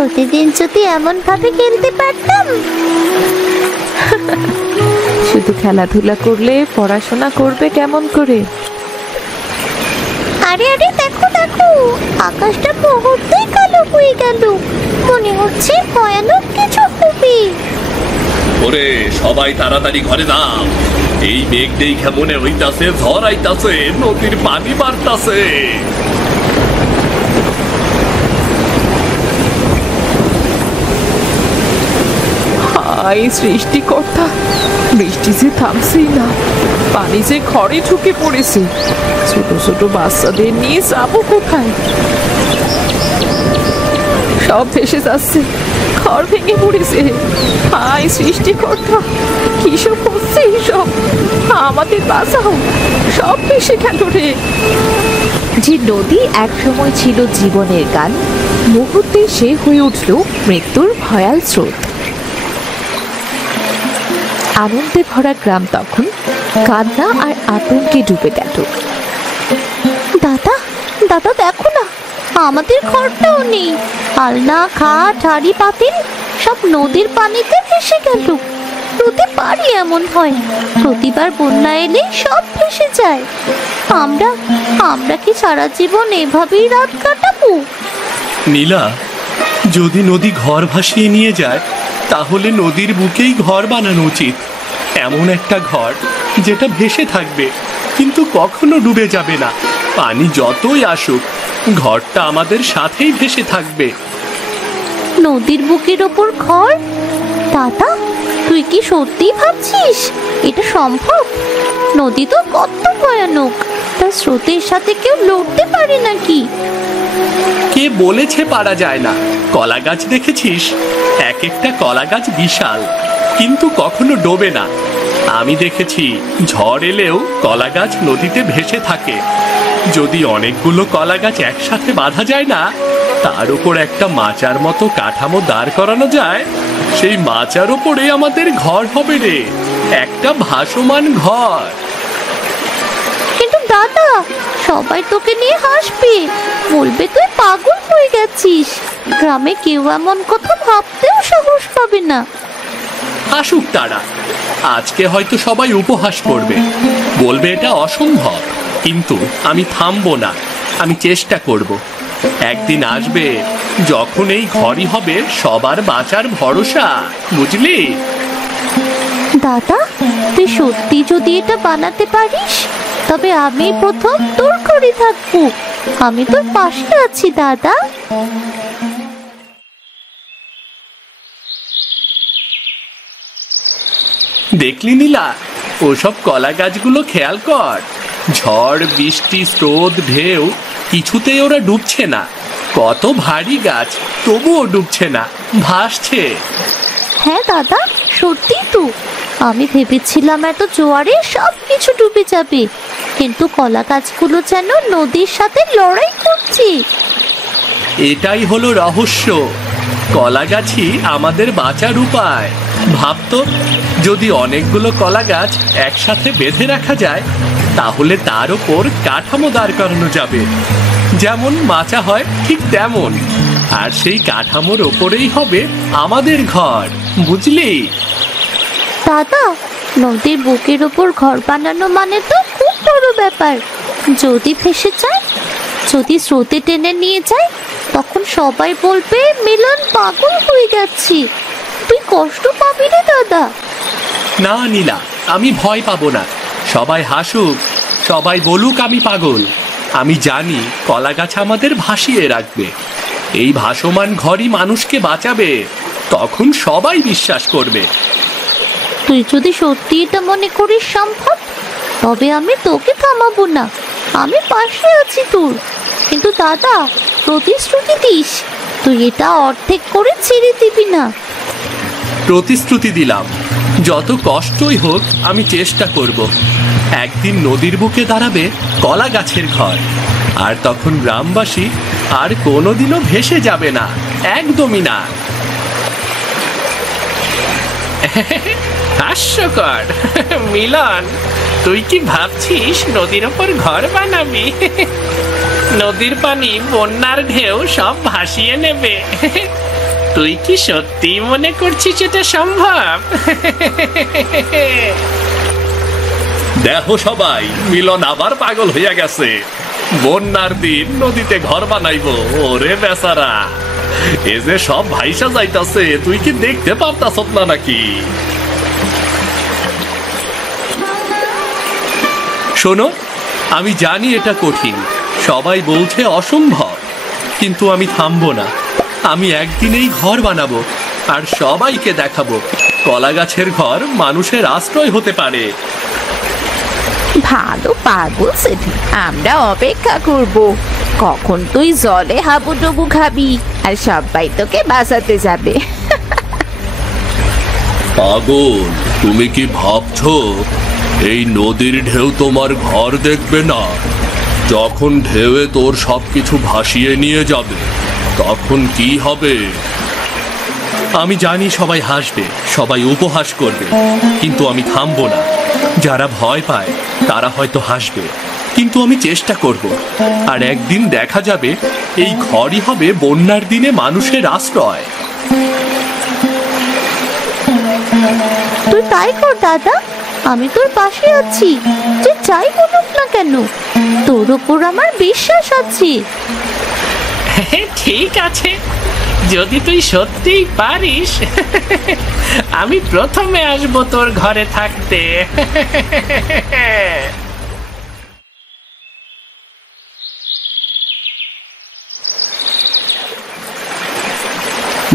প্রতিদিন যদি এমন ভাবে খেলতে পারতাম। শুধু খেলাধুলা করলে পড়াশোনা করবে কেমন করে? আরে আরে দেখো দেখো, আকাশটা মুহূর্তেই কালো হয়ে গেল, মনে হচ্ছে ভয়ানক কিছু হবে। ওরে সবাই তাড়াতাড়ি ঘরে যাও, এই মেঘ দেখে মনে হইতাছে ঝড় আইতাছে, নদীর পানি বাড়তাছে। হায় সৃষ্টিকর্তা, বৃষ্টি যে থামছেই না, পানি যে ঘরে ঢুকে পড়েছে। ছোট ছোট বাচ্চাদের নিয়ে যাবো কোথায়? সব ভেসে যাচ্ছে, ঘর ভেঙে পড়েছে। হায় সৃষ্টিকর্তা, কি সব হচ্ছে সব? আমাদের বাঁচাও, সব ভেসে গেল রে। যে নদী একসময় ছিল জীবনের গান, মুহূর্তে সে হয়ে উঠল মৃত্যুর ভয়াল স্রোত। আনন্দে ভরা গ্রাম তখন কান্না আর আতঙ্কে ডুবে গেল। দাদা দাদা দেখো না, আমাদের ঘরটাও নেই, আলনা খাট হাঁড়ি পাতিল সব নদীর পানিতে ভেসে গেল। প্রতি বারই এমন হয়, প্রতিবার বন্যা এলে সব ভেসে যায়। আমরা আমরা কি সারা জীবন এভাবেই রাত কাটাবো? নীলা, যদি নদী ঘর ভাসিয়ে নিয়ে যায় তাহলে নদীর বুকেই ঘর বানানো উচিত। এমন একটা ঘর যেটা ভেসে থাকবে কিন্তু কখনো ডুবে যাবে না। পানি যতই আসুক ঘরটা আমাদের সাথেই ভেসে থাকবে। নদীর বুকের ওপর ঘর? দাদা তুই কি সত্যি ভাবছিস এটা সম্ভব? নদী তো কত ভয়ানক, তার স্রোতের সাথে কেউ লড়তে পারে নাকি? কে বলেছে পারা যায় না? কলা গাছ দেখেছিস? এক একটা কলা গাছ বিশাল, কিন্তু কখনো ডোবে না। আমি দেখেছি ঝড় এলেও কলা গাছ নদীতে ভেসে থাকে। যদি অনেকগুলো কলা গাছ একসাথে বাঁধা যায় না, তার উপর একটা মাচার মতো কাঠামো দাঁড় করানো যায়, সেই মাচার উপরে আমাদের ঘর হবে রে, একটা ভাসমান ঘর। কিন্তু দাদা সবাই তোকে নিয়ে হাসবে, বলবে তুই পাগল হয়ে গেছিস। গ্রামে কেউ এমন কথা ভাবতেও সাহস পাবে না। হাসুক তারা, আজকে হয়তো সবাই উপহাস করবে, বলবে এটা অসম্ভব, কিন্তু আমি থামবো না, আমি চেষ্টা করব। একদিন আসবে যখন এই ঘরই হবে সবার বাঁচার ভরসা, বুঝলি? দাদা তুই সত্যি যদি এটা বানাতে পারিস তবে আমি প্রথম তোর ঘরে থাকবো। আমি তোর পাশে আছি দাদা। দেখলি নীলা, ওসব কলা গাছগুলো খেয়াল কর, ঝড় বৃষ্টি স্রোত ঢেউ কিছুতেই ওরা ডুবছে না। কত ভারী গাছ, তবুও ডুবছে না, ভাসছে। হ্যাঁ দাদা সত্যি তো, আমি ভেবেছিলাম এত জোয়ারে সব কিছু ডুবে যাবে, কিন্তু কলা গাছগুলো যেন নদীর সাথে লড়াই করছে। এটাই হলো রহস্য, কলা গাছই আমাদের বাঁচার উপায়। ভাবতো, যদি অনেকগুলো কলা গাছ একসাথে বেঁধে রাখা যায় তাহলে তার উপর কাঠামো দাঁড় করানো যাবে, যেমন মাচা হয় ঠিক তেমন, আর সেই কাঠামোর ওপরেই হবে আমাদের ঘর, বুঝলি? দাদা নদীর বুকের ওপর ঘর বানানো মানে তো খুব বড় ব্যাপার। যদি ভেসে যায়, যদি স্রোতে টেনে নিয়ে যায়, তখন সবাই বলবে মিলন পাগল হয়ে যাচ্ছি। তুই কষ্ট পাবি রে দাদা। না নীলা, আমি ভয় পাবো না। সবাই হাসুক, সবাই বলুক আমি পাগল, আমি জানি কলা গাছ আমাদের ভাসিয়ে রাখবে। এই ভাসমান ঘরই মানুষকে বাঁচাবে, তখন সবাই বিশ্বাস করবে। তুই যদি সত্যি এটা মনে করিস সম্ভব, তবে আমি তোকে থামাবো না, আমি পাশে আছি তোর। কিন্তু দাদা প্রতিশ্রুতি দিস, তুই এটা অর্ধেক করে ছেড়ে দিবি না। প্রতিশ্রুতি দিলাম, যত কষ্টই হোক আমি চেষ্টা করব। একদিন নদীর বুকে দাঁড়াবে কলা গাছের ঘর, আর তখন গ্রামবাসী আর কোনোদিনও ভেসে যাবে না, একদমই না। হাস্যকর মিলন, তুই কি ভাবছিস নদীর ওপর ঘর বানাবি? নদীর পানি বন্যার ঢেউ সব ভাসিয়ে নেবে। তুই কি সত্যি মনে করছিস এটা সম্ভব? দেখো সবাই, মিলন আবার পাগল হইয়া গেছে। বন্যার দিন নদীতে ঘর বানাইবো। ওরে বেচারা, এ যে সব ভাইসা যাইতাছে, তুই কি দেখতে পারতাস না নাকি? শোনো, আমি জানি এটা কঠিন, সবাই বলছে অসম্ভব, কিন্তু আমি থামবো না। আমি একদিনেই ঘর বানাবো আর সবাইকে দেখাবো কলা গাছের ঘর মানুষের আশ্রয় হতে পারে। ভালো পাগল সেটি, আমরা অপেক্ষা করব কখন তুই জলে হাবুডুবু খাবি আর সবাই তোকে বাঁচাতে যাবে। পাগল, তুমি কি ভাবছো এই নদীর ঢেউ তোমার ঘর দেখবে না? যখন ঢেউয়ে তোর সবকিছু ভাসিয়ে নিয়ে যাবে তখন কি হবে? আমি জানি সবাই হাসবে, সবাই উপহাস করবে, কিন্তু আমি থামবো না। যারা ভয় পায় তারা হয়তো হাসবে, কিন্তু আমি চেষ্টা করব। আর একদিন দেখা যাবে এই ঘরই হবে বন্যার দিনে মানুষের আশ্রয়। তুই তাই কর দাদা, আমি তোর পাশে আছি। যে যাই বলুক না কেন, তোর ওপর আমার বিশ্বাস আছে। ঠিক আছে, যদি তুই সত্যিই পারিস, আমি প্রথমে আসবো তোর ঘরে থাকতে।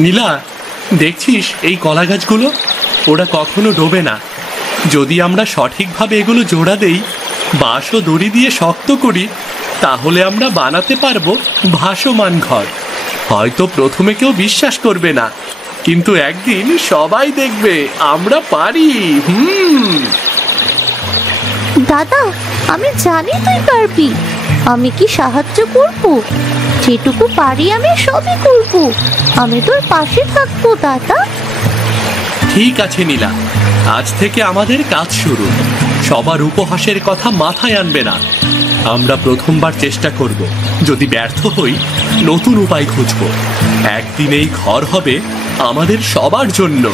নীলা, দেখছিস এই কলা গাছগুলো? ওরা কখনো ডোবে না। যদি আমরা সঠিকভাবে এগুলো জোড়া দেই, বাঁশ ও দড়ি দিয়ে শক্ত করি, তাহলে আমরা বানাতে পারবো ভাসমান ঘর। হয়তো প্রথমে কেউ বিশ্বাস করবে না, কিন্তু একদিন সবাই দেখবে আমরা পারি। দাদা, আমি জানি তুই পারবি। আমি কি সাহায্য করব? যেটুকু পারি আমি সবই করব। আমি তোর পাশে থাকবো দাদা। ঠিক আছে নীলা, আজ থেকে আমাদের কাজ শুরু। সবার উপহাসের কথা মাথায় আনবে না। আমরা প্রথমবার চেষ্টা করব, যদি ব্যর্থ হই নতুন উপায় খুঁজব। একদিন এই ঘর হবে আমাদের সবার জন্য।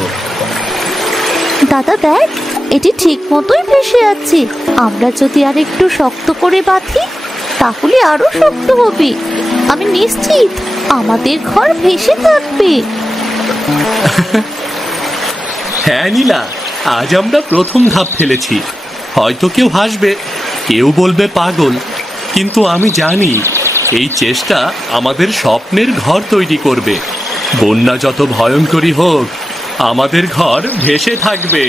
দাদা দেখ, এটি ঠিক মতোই ভেসে আছে। আমরা যদি আর একটু শক্ত করে বাঁধি তাহলে আরো শক্ত হবে। আমি নিশ্চিত আমাদের ঘর ভেসে থাকবে। হ্যাঁ নীলা, আজ আমরা প্রথম ধাপ ফেলেছি। হয়তো কেউ হাসবে, কেউ বলবে পাগল, কিন্তু আমি জানি এই চেষ্টা আমাদের স্বপ্নের ঘর তৈরি করবে। বন্যা যত ভয়ঙ্করী হোক, আমাদের ঘর ভেসে থাকবে।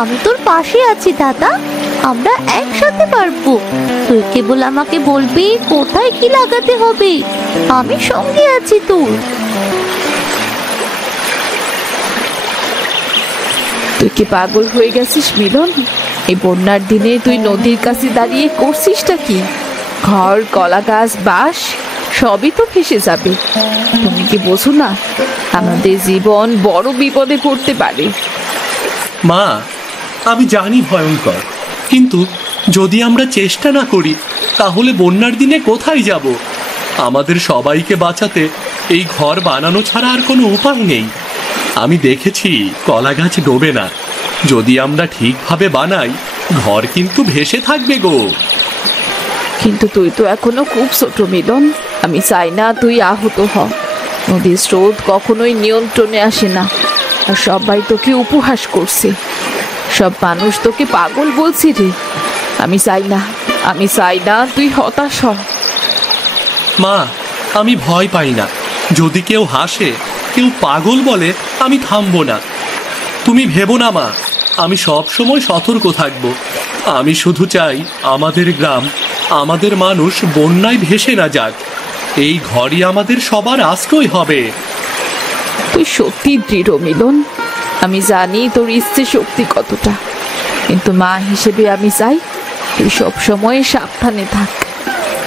আমি তোর পাশে আছি দাদা, আমরা একসাথে পারবো। তুই কেবল আমাকে বলবি কোথায় কি লাগাতে হবে, আমি সঙ্গে আছি তোর। তুই কি পাগল হয়ে গেছিস মিলন? এই বন্যার দিনে তুই নদীর কাছে দাঁড়িয়ে করছিসটা কি? ঘর, কলা গাছ, বাঁশ সবই তো ভেসে যাবে। তুমি কি বোঝো না আমাদের জীবন বড় বিপদে পড়তে পারে? মা, আমি জানি ভয়ঙ্কর, কিন্তু যদি আমরা চেষ্টা না করি তাহলে বন্যার দিনে কোথায় যাব? আমাদের সবাইকে বাঁচাতে এই ঘর বানানো ছাড়া আর কোনো উপায় নেই। আমি দেখেছি কলা গাছ ডোবে না। যদি আমরা ঠিকভাবে বানাই, ঘর কিন্তু ভেসে থাকবে গো। কিন্তু তুই তো এখনো খুব ছোট মিলন। আমি চাই না তুই আহত হ। নদীর স্রোত কখনোই নিয়ন্ত্রণে আসে না, আর সবাই তোকে উপহাস করছে। সব মানুষ তোকে পাগল বলছে রে। আমি চাই না তুই হতাশ হ। মা, আমি ভয় পাই না। যদি কেউ হাসে, কেউ পাগল বলে, আমি থামবো না। তুমি ভেবো না মা, আমি সব সময় সতর্ক থাকব। আমি শুধু চাই আমাদের গ্রাম, আমাদের মানুষ বন্যায় ভেসে না যাক। এই ঘরই আমাদের সবার আশ্রয় হবে। তুই সত্যি দৃঢ় মিলন। আমি জানি তোর ইচ্ছে শক্তি কতটা, কিন্তু মা হিসেবে আমি চাই তুই সব সময় সাবধানে থাক।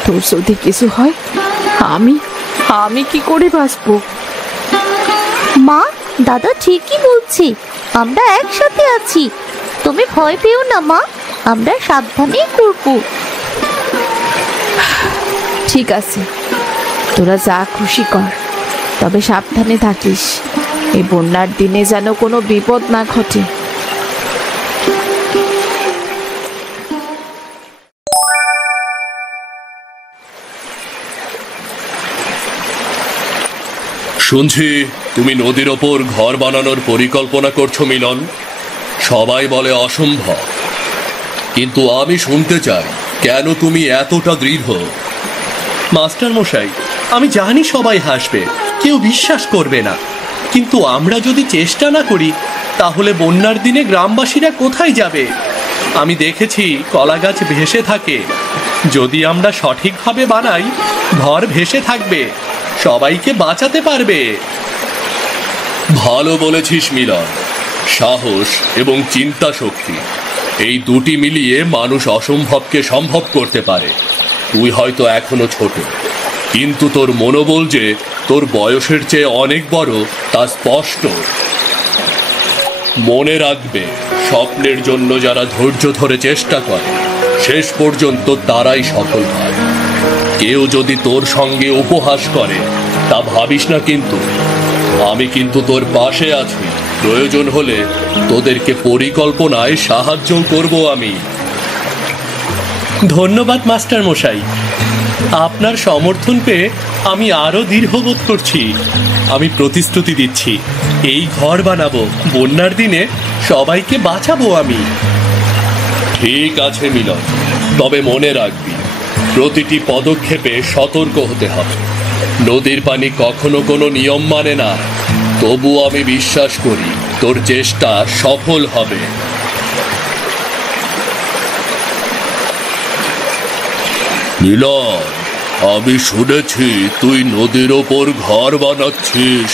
তোর যদি কিছু হয়, আমি কি করে বাঁচবো? মা, দাদা ঠিকই বলছি, আমরা একসাথে আছি। তুমি ভয় পেও না মা, আমরা সাবধানেই করবো। ঠিক আছে, তোরা যা খুশি কর, তবে সাবধানে থাকিস। এই বন্যার দিনে যেন কোনো বিপদ না ঘটে। শুনছি তুমি নদীর ওপর ঘর বানানোর পরিকল্পনা করছো মিলন। সবাই বলে অসম্ভব, কিন্তু আমি শুনতে চাই কেন তুমি এতটা দৃঢ়? মাস্টার মশাই, আমি জানি সবাই হাসবে, কেউ বিশ্বাস করবে না, কিন্তু আমরা যদি চেষ্টা না করি তাহলে বন্যার দিনে গ্রামবাসীরা কোথায় যাবে? আমি দেখেছি কলা গাছ ভেসে থাকে। যদি আমরা সঠিকভাবে বানাই, ঘর ভেসে থাকবে, সবাইকে বাঁচাতে পারবে। ভালো বলেছিস মিলন। সাহস এবং চিন্তা শক্তি, এই দুটি মিলিয়ে মানুষ অসম্ভবকে সম্ভব করতে পারে। তুই হয়তো এখনো ছোট, কিন্তু তোর মনোবল যে তোর বয়সের চেয়ে অনেক বড় তা স্পষ্ট। মনে রাখবে, স্বপ্নের জন্য যারা ধৈর্য ধরে চেষ্টা করে শেষ পর্যন্ত তারাই সফল হয়। কেউ যদি তোর সঙ্গে উপহাস করে তা ভাবিস না, কিন্তু আমি কিন্তু তোর পাশে আছি। প্রয়োজন হলে তোদেরকে পরিকল্পনায় সাহায্য করব আমি। ধন্যবাদ মাস্টার মশাই, আপনার সমর্থন পেয়ে আমি আরো দৃঢ় বোধ করছি। আমি প্রতিশ্রুতি দিচ্ছি, এই ঘর বানাবো, বন্যার দিনে সবাইকে বাঁচাবো আমি। ঠিক আছে মিলন, তবে মনে রাখবি প্রতিটি পদক্ষেপে সতর্ক হতে হবে। নদীর পানি কখনো কোনো নিয়ম মানে না, তবু আমি বিশ্বাস করি তোর চেষ্টা সফল হবে। মিলন, আমি শুনেছি তুই নদীর ওপর ঘর বানাচ্ছিস।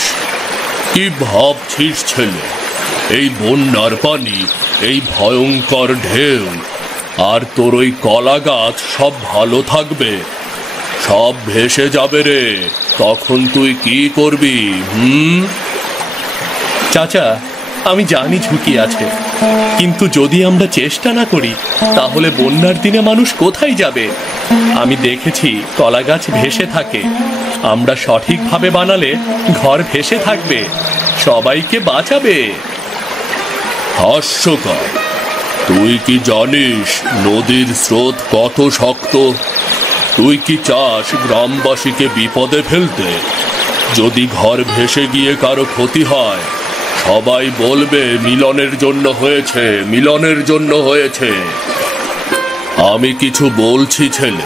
কি ভাবছিস ছেলে? এই বন্যার পানি, এই ভয়ঙ্কর ঢেউ আর তোর ওই কলা গাছ সব ভালো থাকবে? সব ভেসে যাবে রে, তখন তুই কি করবি? চাচা, আমি জানি ঝুঁকি আছে, কিন্তু যদি আমরা চেষ্টা না করি তাহলে বন্যার দিনে মানুষ কোথায় যাবে? আমি দেখেছি কলা গাছ ভেসে থাকে। আমরা সঠিকভাবে বানালে ঘর ভেসে থাকবে, সবাইকে বাঁচাবে। হাস্যকর, তুই কি জানিস নদীর স্রোত কত শক্ত? তুই কি চাস গ্রামবাসীকে বিপদে ফেলতে? যদি ঘর ভেসে গিয়ে কারো ক্ষতি হয়, সবাই বলবে মিলনের জন্য হয়েছে, মিলনের জন্য হয়েছে। আমি কিছু বলছি ছেলে,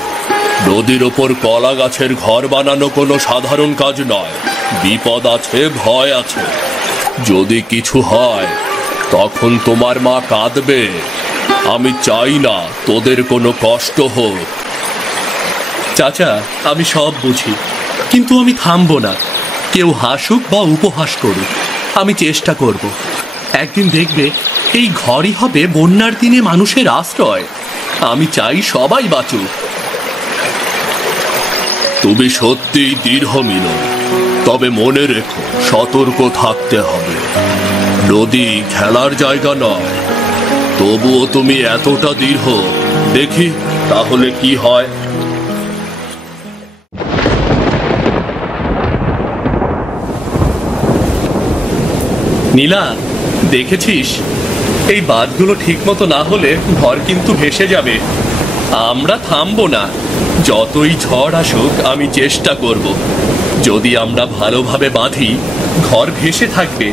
নদীর ওপর কলা গাছের ঘর বানানো কোনো সাধারণ কাজ নয়। বিপদ আছে, ভয় আছে। যদি কিছু হয় তখন তোমার মা কাঁদবে। আমি চাই না তোদের কোনো কষ্ট হোক। চাচা, আমি সব বুঝি, কিন্তু আমি থামবো না। কেউ হাসুক বা উপহাস করুক, আমি চেষ্টা করব। একদিন দেখবে এই ঘরই হবে বন্যার দিনে মানুষের আশ্রয়। আমি চাই সবাই বাঁচুক। তুমি সত্যিই দৃঢ় মিলন, তবে মনে রেখো সতর্ক থাকতে হবে। নদী খেলার জায়গা নয়, তবুও তুমি এতটা দৃঢ়। দেখি তাহলে কি হয়। নীলা, দেখেছিস এই বাঁধগুলো ঠিক মতো না হলে ঘর কিন্তু ভেসে যাবে। আমরা থামবো না, যতই ঝড় আসুক আমি চেষ্টা করব। যদি আমরা ভালোভাবে বাঁধি, ঘর ভেসে থাকবে,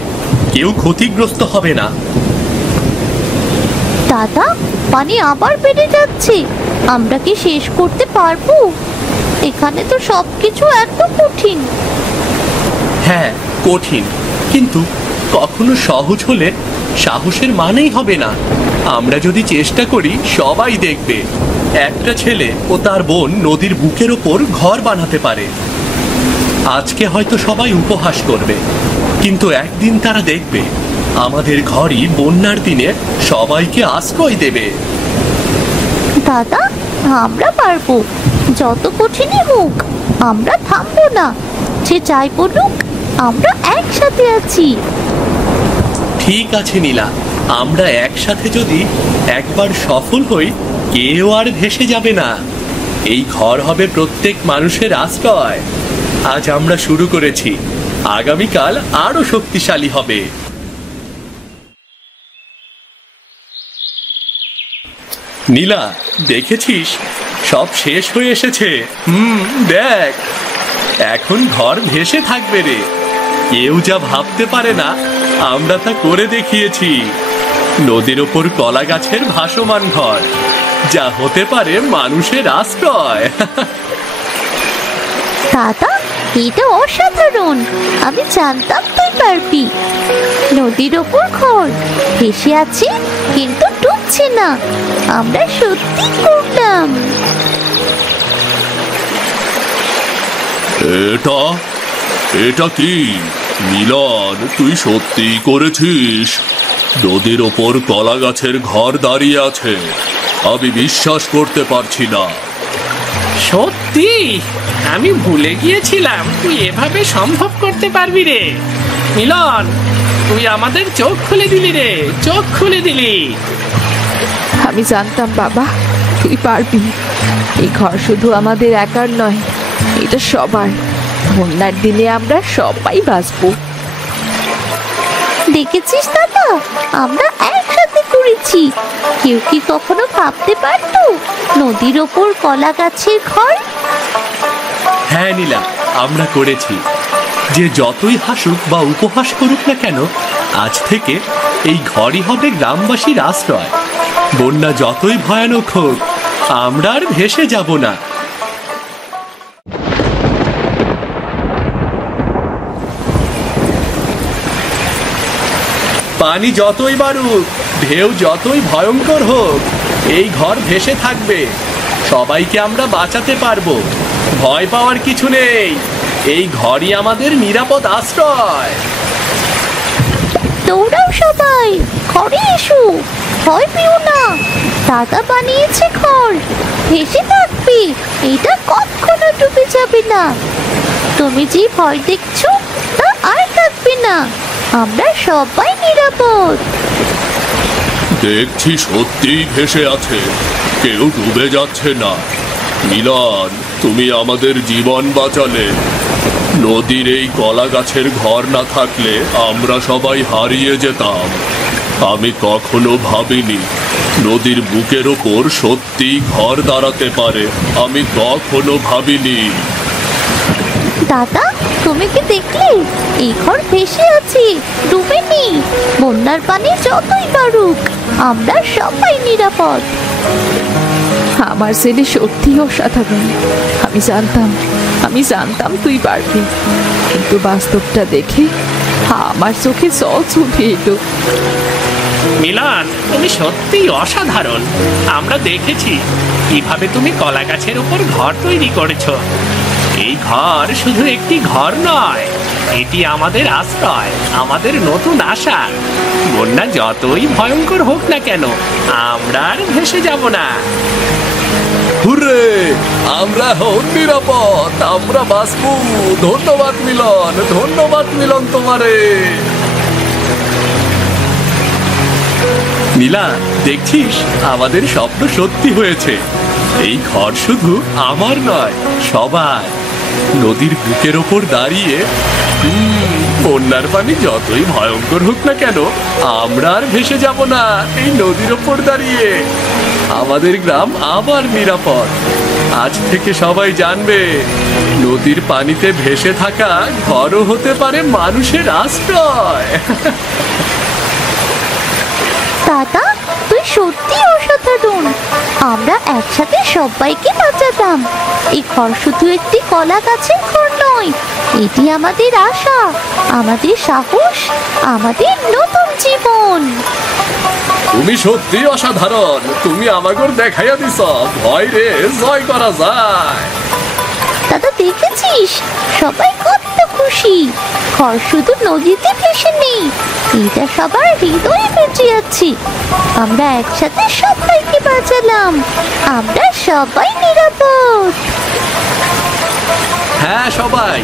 কেউ ক্ষতিগ্রস্ত হবে না। দাদা, পানি আবার বেড়ে যাচ্ছে, আমরা কি শেষ করতে পারবো? এখানে তো সবকিছু এত কঠিন। হ্যাঁ, কঠিন, কিন্তু কখনো সহজ হলে সাহসের মানেই হবে না। আমরা যদি চেষ্টা করি, সবাই দেখবে একটা ছেলে ও তার বোন নদীর বুকের ওপর ঘর বানাতে পারে। আজকে হয়তো সবাই উপহাস করবে, কিন্তু একদিন তারা দেখবে আমাদের ঘরই বন্যার দিনে সবাইকে আশ্রয় দেবে। দাদা, আমরা পারবো, যত কঠিনই হোক আমরা থামবো না। যে যাই বলুক, আমরা একসাথে আছি। ঠিক আছে নীলা, আমরা একসাথে যদি একবার সফল হই, কেউ আর ভেসে যাবে না। এই ঘর হবে প্রত্যেক মানুষের আশ্রয়। আজ আমরা শুরু করেছি, আগামীকাল আরো শক্তিশালী হবে। নীলা, দেখেছিস সব শেষ হয়ে এসেছে। দেখ, এখন ঘর ভেসে থাকবে রে। কেউ যা ভাবতে পারে না, আমরা তা করে দেখিয়েছি। নদীর ওপর কলা গাছের ভাসমান ঘর, যা হতে পারে মানুষের আশ্রয়। দাদা, এটা অসাধারণ। আমি জানতাম তুই পারবি। নদীর ওপর ঘর ভেসে আছে কিন্তু ডুবছে না। আমরা সত্যি করলাম। এটা এটা কি মিলন, তুই সত্যি করেছিস? নদীর ওপর কলা গাছের ঘর দাঁড়িয়ে আছে, আমি বিশ্বাস করতে পারছি না। সত্যি আমি ভুলে গিয়েছিলাম তুই এভাবে সম্ভব করতে পারবি রে। মিলন, তুই আমাদের চোখ খুলে দিলি রে, চোখ খুলে দিলি। আমি জানতাম বাবা তুই পারবি। এই ঘর শুধু আমাদের একার নয়, এটা সবার। বন্যার দিনে আমরা সবাই বাঁচবো। দেখেছিস দাদা, আমরা একসাথে করেছি। কেউ কি কখনো ভাবতে পারতো নদীর ওপর কলা গাছের ঘর? হ্যাঁ নীলা, আমরা করেছি। যে যতই হাসুক বা উপহাস করুক না কেন, আজ থেকে এই ঘরই হবে গ্রামবাসীর আশ্রয়। বন্যা যতই ভয়ানক হোক, আমরা আর ভেসে যাব না। পানি যতই বাড়ুক, ঢেউ যতই ভয়ঙ্কর হোক, এই ঘর ভেসে থাকবে। সবাইকে আমরা বাঁচাতে পারবো। ভয় পাওয়ার কিছু নেই, এই ঘরই আমাদের নিরাপদ আশ্রয়। তোমরাও সবাই ঘরে এসো, ভয় পেও না। দাদা বানিয়েছে ঘর, ভেসে থাকবে। এটা কখনো ডুবে যাবে না। তুমি যে ভয় দেখছো তা আর থাকবে না। আমরা সবাই নিরাপদ। দেখছি সত্যিই ভেসে আছে, কেউ ডুবে যাচ্ছে না। মিলন, তুমি আমাদের জীবন বাঁচালে। নদীর এই কলা গাছের ঘর না থাকলে আমরা সবাই হারিয়ে যেতাম। আমি কখনো ভাবিনি নদীর বুকের ওপর সত্যি ঘর দাঁড়াতে পারে। আমি কখনো ভাবিনি। দাদা, তুমি কি দেখলে? এই ঘর ভেসে আছে, ডুবেনি। বন্যার পানি যতই বাড়ুক, আমরা সবাই নিরাপদ। আমার ছেলে সত্যি অসাধারণ। আমি জানতাম তুই পারবি, কিন্তু বাস্তবটা দেখে আমার চোখে জল চলে এলো। মিলন, তুমি সত্যিই অসাধারণ। আমরা দেখেছি কিভাবে তুমি কলা গাছের উপর ঘর তৈরি করেছো। এই ঘর শুধু একটি ঘর নয়, এটি আমাদের আশ্রয়, আমাদের নতুন আশা। বন্যা যতই ভয়ঙ্কর হোক না কেন, আমরা আর ভেসে যাব না। হুররে, আমরা হন নিরাপদ, আমরা বাঁচবো। ধন্যবাদ মিলন, ধন্যবাদ মিলন তোমারে। নীলা, দেখছিস আমাদের স্বপ্ন সত্যি হয়েছে। এই ঘর শুধু আমার নয়, সবার। নদীর বুকের ওপর দাঁড়িয়ে, বন্যার পানি যতই ভয়ঙ্কর হোক না কেন, আমরা আর ভেসে যাব না। এই নদীর ওপর দাঁড়িয়ে আমাদের গ্রাম আবার নিরাপদ। আজ থেকে সবাই জানবে, নদীর পানিতে ভেসে থাকা ঘরও হতে পারে মানুষের আশ্রয়। দাদা, তুই সত্যি অসাধারণ। আমরা একসাথে সবাইকে বাঁচাতাম। এই ঘর শুধু একটি কলা গাছের ঘর নয়, এটি আমাদের আশা, আমাদের সাহস, আমাদের নতুন জীবন। তুমি সত্যি অসাধারণ। তুমি আমাগর দেখাইয়া দিছ ভয় রে জয় করা যায়। দাদা, দেখেছিস সবাই কত খুশি। ঘর শুধু নদীতে ভেসে নেই, এটা সবার হৃদয়ে বেঁচে আছে। আমরা একসাথে সবাইকে বাঁচালাম। আমরা সবাই নিরাপদ। হ্যাঁ সবাই,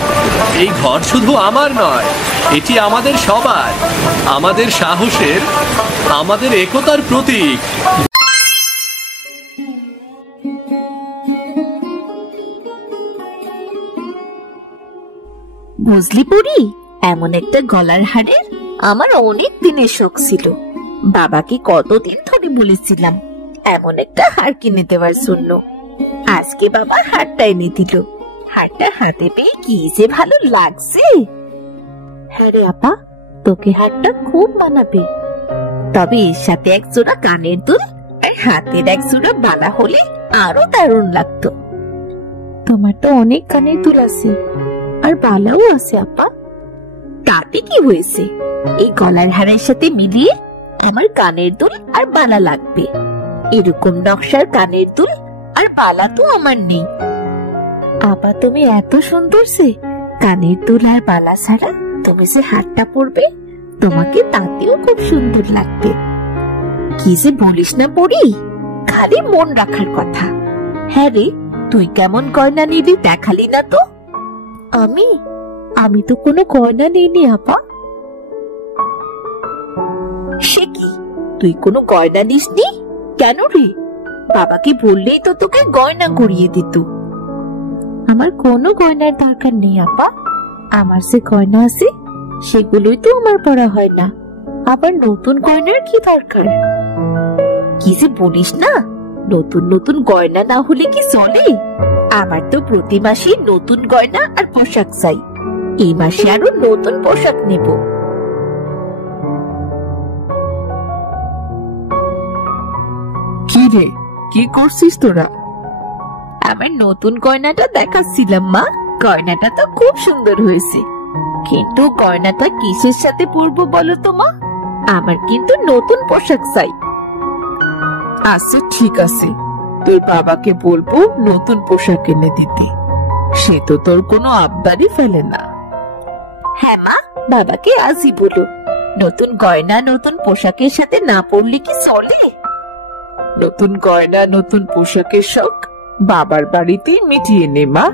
এই ঘর শুধু আমার নয়, এটি আমাদের সবার, আমাদের সাহসের, আমাদের একতার প্রতীক। বুঝলি বুড়ি, এমন একটা গলার হারের আমার অনেক দিনের শখ ছিল। বাবাকে কতদিন ধরে বলেছিলাম এমন একটা হার কিনে দেওয়ার জন্য। আজকে বাবা হারটা এনে দিল। হারটা হাতে পেয়ে কি যে ভালো লাগছে। হ্যাঁ রে আপা, তোকে হারটা খুব মানাবে। তবে এর সাথে এক জোড়া কানের দুল আর হাতের এক জোড়া বালা হলে আরো দারুণ লাগতো। তোমার তো অনেক কানের দুল আছে আর বালাও আছে আপা। তাতে কি হয়েছে, এই গলার হারের সাথে মিলিয়ে আমার কানের দুল আর বালা লাগবে। এরকম নকশার কানের দুল আর বালা তো আমার নেই। আপা তুমি এত সুন্দর যে কানের দুল আর বালা ছাড়া তুমি যে হারটা পরবে, তোমাকে তাতেও খুব সুন্দর লাগবে। কি যে বলিস না পড়ি, খালি মন রাখার কথা। হ্যাঁ রে, তুই কেমন গয়না নিবি দেখালি না তো। আমি তো কোনো গয়না নিইনি আপা। সে কি, তুই কোনো গয়না নিসনি কেন রে? বাবাকে বললেই তো তোকে গয়না গড়িয়ে দিত। আমার কোনো গয়নার দরকার নেই আপা। আমার যে গয়না আছে সেগুলোই তো আমার পরা হয় না, আবার নতুন গয়নার কি দরকার? কি যে বলিস না, নতুন নতুন গয়না না হলে কি চলে? আমার তো প্রতি মাসে নতুন গয়না আর পোশাক চাই। এই মাসে আরো নতুন পোশাক নেব। কি রে, কি করছিস তোরা? আমার নতুন গয়নাটা দেখাচ্ছিলাম মা। গয়নাটা তো খুব সুন্দর হয়েছে, কিন্তু গয়নাটা কিসের সাথে পরবো বলো তো মা? আমার কিন্তু নতুন পোশাক চাই। আচ্ছা ঠিক আছে, তোর বাবাকে বলবো নতুন পোশাক এনে দিতে। সে তো তোর কোনো আবদারই ফেলে না। হ্যাঁ মা, বাবাকে আজই বলো। নতুন গয়না নতুন পোশাকের সাথে না পরলে কি চলে? নতুন গয়না নতুন পোশাকের শখ বাবার বাড়িতেই মিটিয়ে নে মা।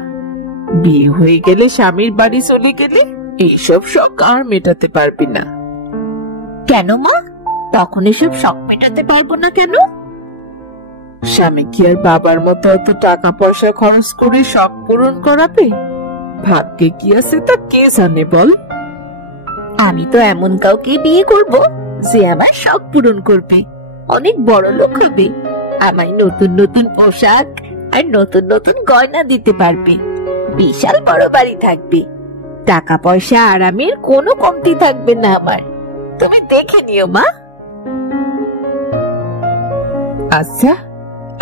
বিয়ে হয়ে গেলে স্বামীর বাড়ি চলে গেলে এইসব শখ আর মেটাতে পারবি না। কেন মা, তখন এসব শখ মেটাতে পারবো না কেন? স্বামী কি আর বাবার মতো অত টাকা পয়সা খরচ করে শখ পূরণ করাবে? ভাগ্যে কি আছে তা কে জানে বল। আমি তো এমন কাউকে বিয়ে করব যে আমার শখ পূরণ করবে, অনেক বড় লোক হবে, আমায় নতুন নতুন পোশাক আর নতুন নতুন গয়না দিতে পারবে, বিশাল বড় বাড়ি থাকবে, টাকা পয়সা আরামের কোনো কমতি থাকবে না আমার। তুমি দেখে নিও মা। আচ্ছা,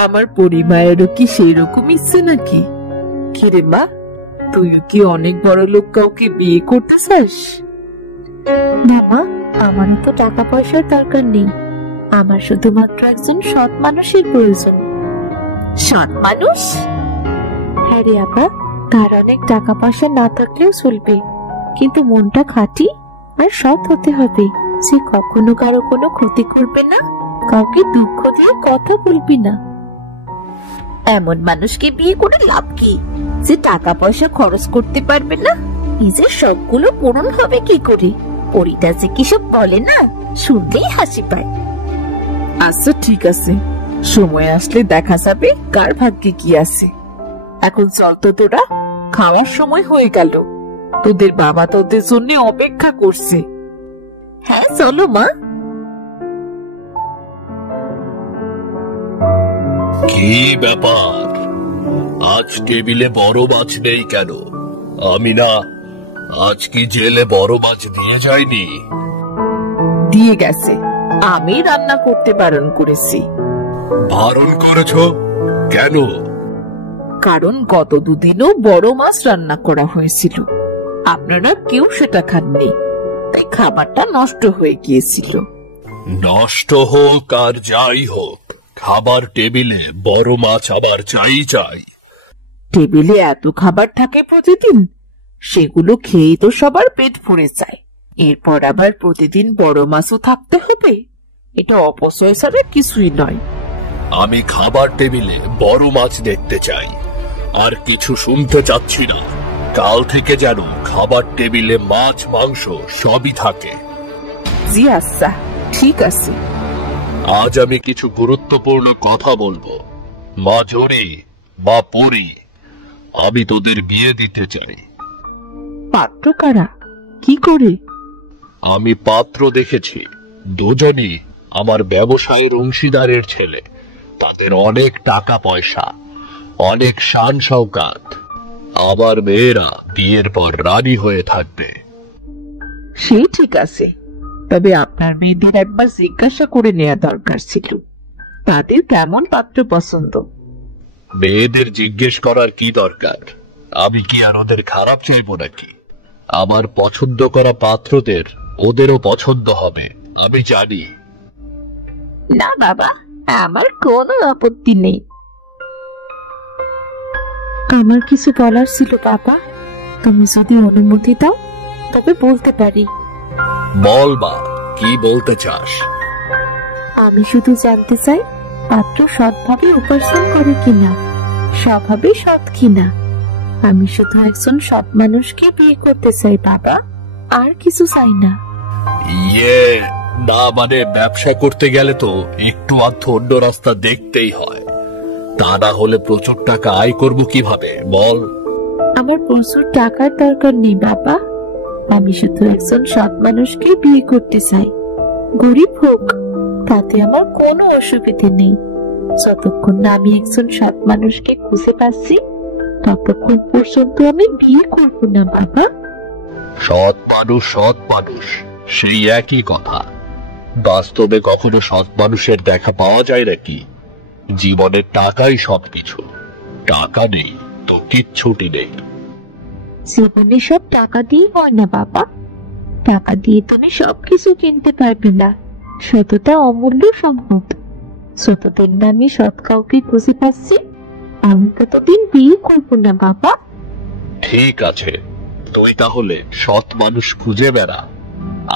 আমার পরিবারেরও কি সেই রকম ইচ্ছে নাকি? কিরে মা, তুই কি অনেক বড় লোক কাউকে বিয়ে করতে চাস? না মা, আমার তো টাকা পয়সার দরকার নেই। আমার শুধুমাত্র একজন সৎ মানুষের প্রয়োজন। সৎ মানুষ? হ্যাঁ রে আপা, তার অনেক টাকা পয়সা না থাকলেও চলবে, কিন্তু মনটা খাঁটি আর সৎ হতে হবে। সে কখনো কারো কোনো ক্ষতি করবে না, কাউকে দুঃখ দিয়ে কথা বলবি না। এমন মানুষকে বিয়ে করে লাভ কি, যে টাকা পয়সা খরচ করতে পারবে না? নিজের শখগুলো পূরণ হবে কি করে? পরিটা যে কিসব বলে না, শুনলেই হাসি পায়। আচ্ছা ঠিক আছে, সময় আসলে দেখা যাবে কার ভাগ্যে কি আছে। এখন চল তো তোরা, খাওয়ার সময় হয়ে গেল। তোদের বাবা তোদের জন্য অপেক্ষা করছে। হ্যাঁ চলো মা। কি ব্যাপার, আজ টেবিলে বড় মাছ নেই কেন? আমি না আজ কি জেলে বড় মাছ দিয়ে যায়নি? দিয়ে গেছে, আমি রান্না করতে বারণ করেছি। বারণ করেছো কেন? কারণ গত দুদিনও বড় মাছ রান্না করা হয়েছিল, আপনারা কেউ সেটা খাননি, তাই খাবারটা নষ্ট হয়ে গিয়েছিল। নষ্ট হোক আর যাই হোক, খাবার টেবিলে বড় মাছ আবার চাই চাই। টেবিলে এত খাবার থাকে প্রতিদিন, সেগুলো খেয়েই তো সবার পেট ভরে যায়। এরপর আবার প্রতিদিন বড় মাছও থাকতে হবে? এটা অপচয় ছাড়া কিছুই নয়। আমি খাবার টেবিলে বড় মাছ দেখতে চাই, আর কিছু শুনতে চাচ্ছি না। কাল থেকে যেন খাবার টেবিলে মাছ মাংস সবই থাকে। জি আচ্ছা, ঠিক আছে। আজ আমি কিছু গুরুত্বপূর্ণ কথা বলবো। মা জরি, মা পুরি, আমি তোদের বিয়ে দিতে চাই। পাত্র কারা, কি করে? আমি পাত্র দেখেছি, দুজনই আমার ব্যবসায়ের অংশীদারের ছেলে। তাদের অনেক টাকা পয়সা, অনেক শান শওকাত। আবার মেয়েরা বিয়ের পর রানী হয়ে থাকবে। সে ঠিক আছে, তবে আপনার মেয়েদের একবার জিজ্ঞাসা করে নেওয়া দরকার ছিল তাদের কেমন পাত্র পছন্দ। মেয়েদের জিজ্ঞেস করার কি দরকার? আমি কি আর ওদের খারাপ চাইবো নাকি? আমার পছন্দ করা পাত্রদের ওদেরও পছন্দ হবে, আমি জানি। না বাবা, আমার কোনো আপত্তি নেই। আমার কিছু বলার ছিল বাবা, তুমি যদি অনুমতি দাও তবে বলতে পারি। বল বা, কি বলতে চাস? আমি শুধু জানতে চাই পাত্র সৎভাবে উপার্জন করে কিনা, স্বভাবে সৎ কিনা। আমি শুধু একজন সৎ মানুষকে বিয়ে করতে চাই বাবা, আর কিছু চাই না। ইয়ে না, মানে ব্যবসা করতে গেলে তো একটু আধ অন্য রাস্তা দেখতেই হয়। তা না হলে প্রচুর টাকা আয় করব কিভাবে বল? আমার প্রচুর টাকার দরকার নেই বাবা, আমি শুধু একজন সৎ মানুষকে বিয়ে করতে চাই। গরিব হোক তাতে আমার কোনো অসুবিধে নেই, যতক্ষণ না আমি একজন সৎ মানুষকে খুঁজে পাচ্ছি ততক্ষণ পর্যন্ত আমি বিয়ে করব না বাবা। সৎ মানুষ সেই একই কথা। বাস্তবে কখনো সৎ মানুষের দেখা পাওয়া যায় নাকি? জীবনের টাকাই সবকিছু, টাকা নেই তো কিচ্ছুটি নেই। জীবনে সব টাকা দিয়ে হয় না বাবা, টাকা দিয়ে তুমি সবকিছু কিনতে পারবে না। সততা অমূল্য সম্পদ। যতদিন না আমি সৎ কাউকে খুঁজে পাচ্ছি আমি ততদিন বিয়ে করবো না বাবা। ঠিক আছে, তুই তাহলে সৎ মানুষ খুঁজে বেড়া,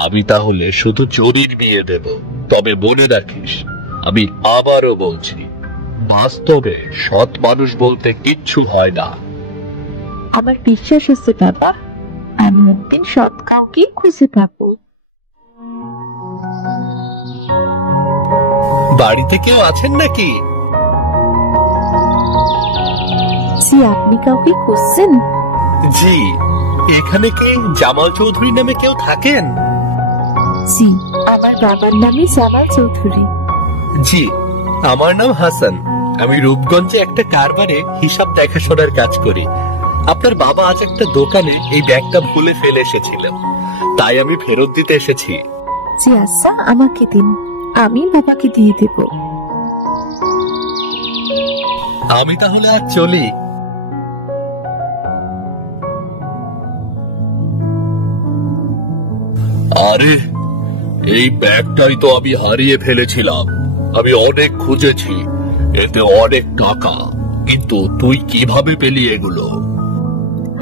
আমি তাহলে শুধু চোরির বিয়ে দেব। তবে মনে রাখিস, আমি আবারও বলছি, বাস্তবে সৎ মানুষ বলতে কিচ্ছু হয় না। আমার বিশ্বাস আছে বাবা, আমি একদিন সৎ কাউকে খুঁজে পাবো। বাড়িতে কেউ আছেন নাকি? জি, আপনি কাউকে খুঁজছেন? জি, এখানে কি জামাল চৌধুরী নামে কেউ থাকেন? জি, আমার বাবার নামই জামাল চৌধুরী। জি, আমার নাম হাসান। আমি রূপগঞ্জে একটা কারবারে হিসাব দেখাশোনার কাজ করি। আপনার বাবা আজ একটা দোকানে এই ব্যাগটা ভুলে ফেলে এসেছিলেন, তাই আমি ফেরত দিতে এসেছি। জি আচ্ছা, আমাকে দিন, আমি বাবাকে দিয়ে দেব। আমি তাহলে আজ চলি। আরে, এই ব্যাগটাই তো আমি হারিয়ে ফেলেছিলাম। আমি অনেক খুঁজেছি, এতে অনেক টাকা, কিন্তু তুই কিভাবে পেলি এগুলো?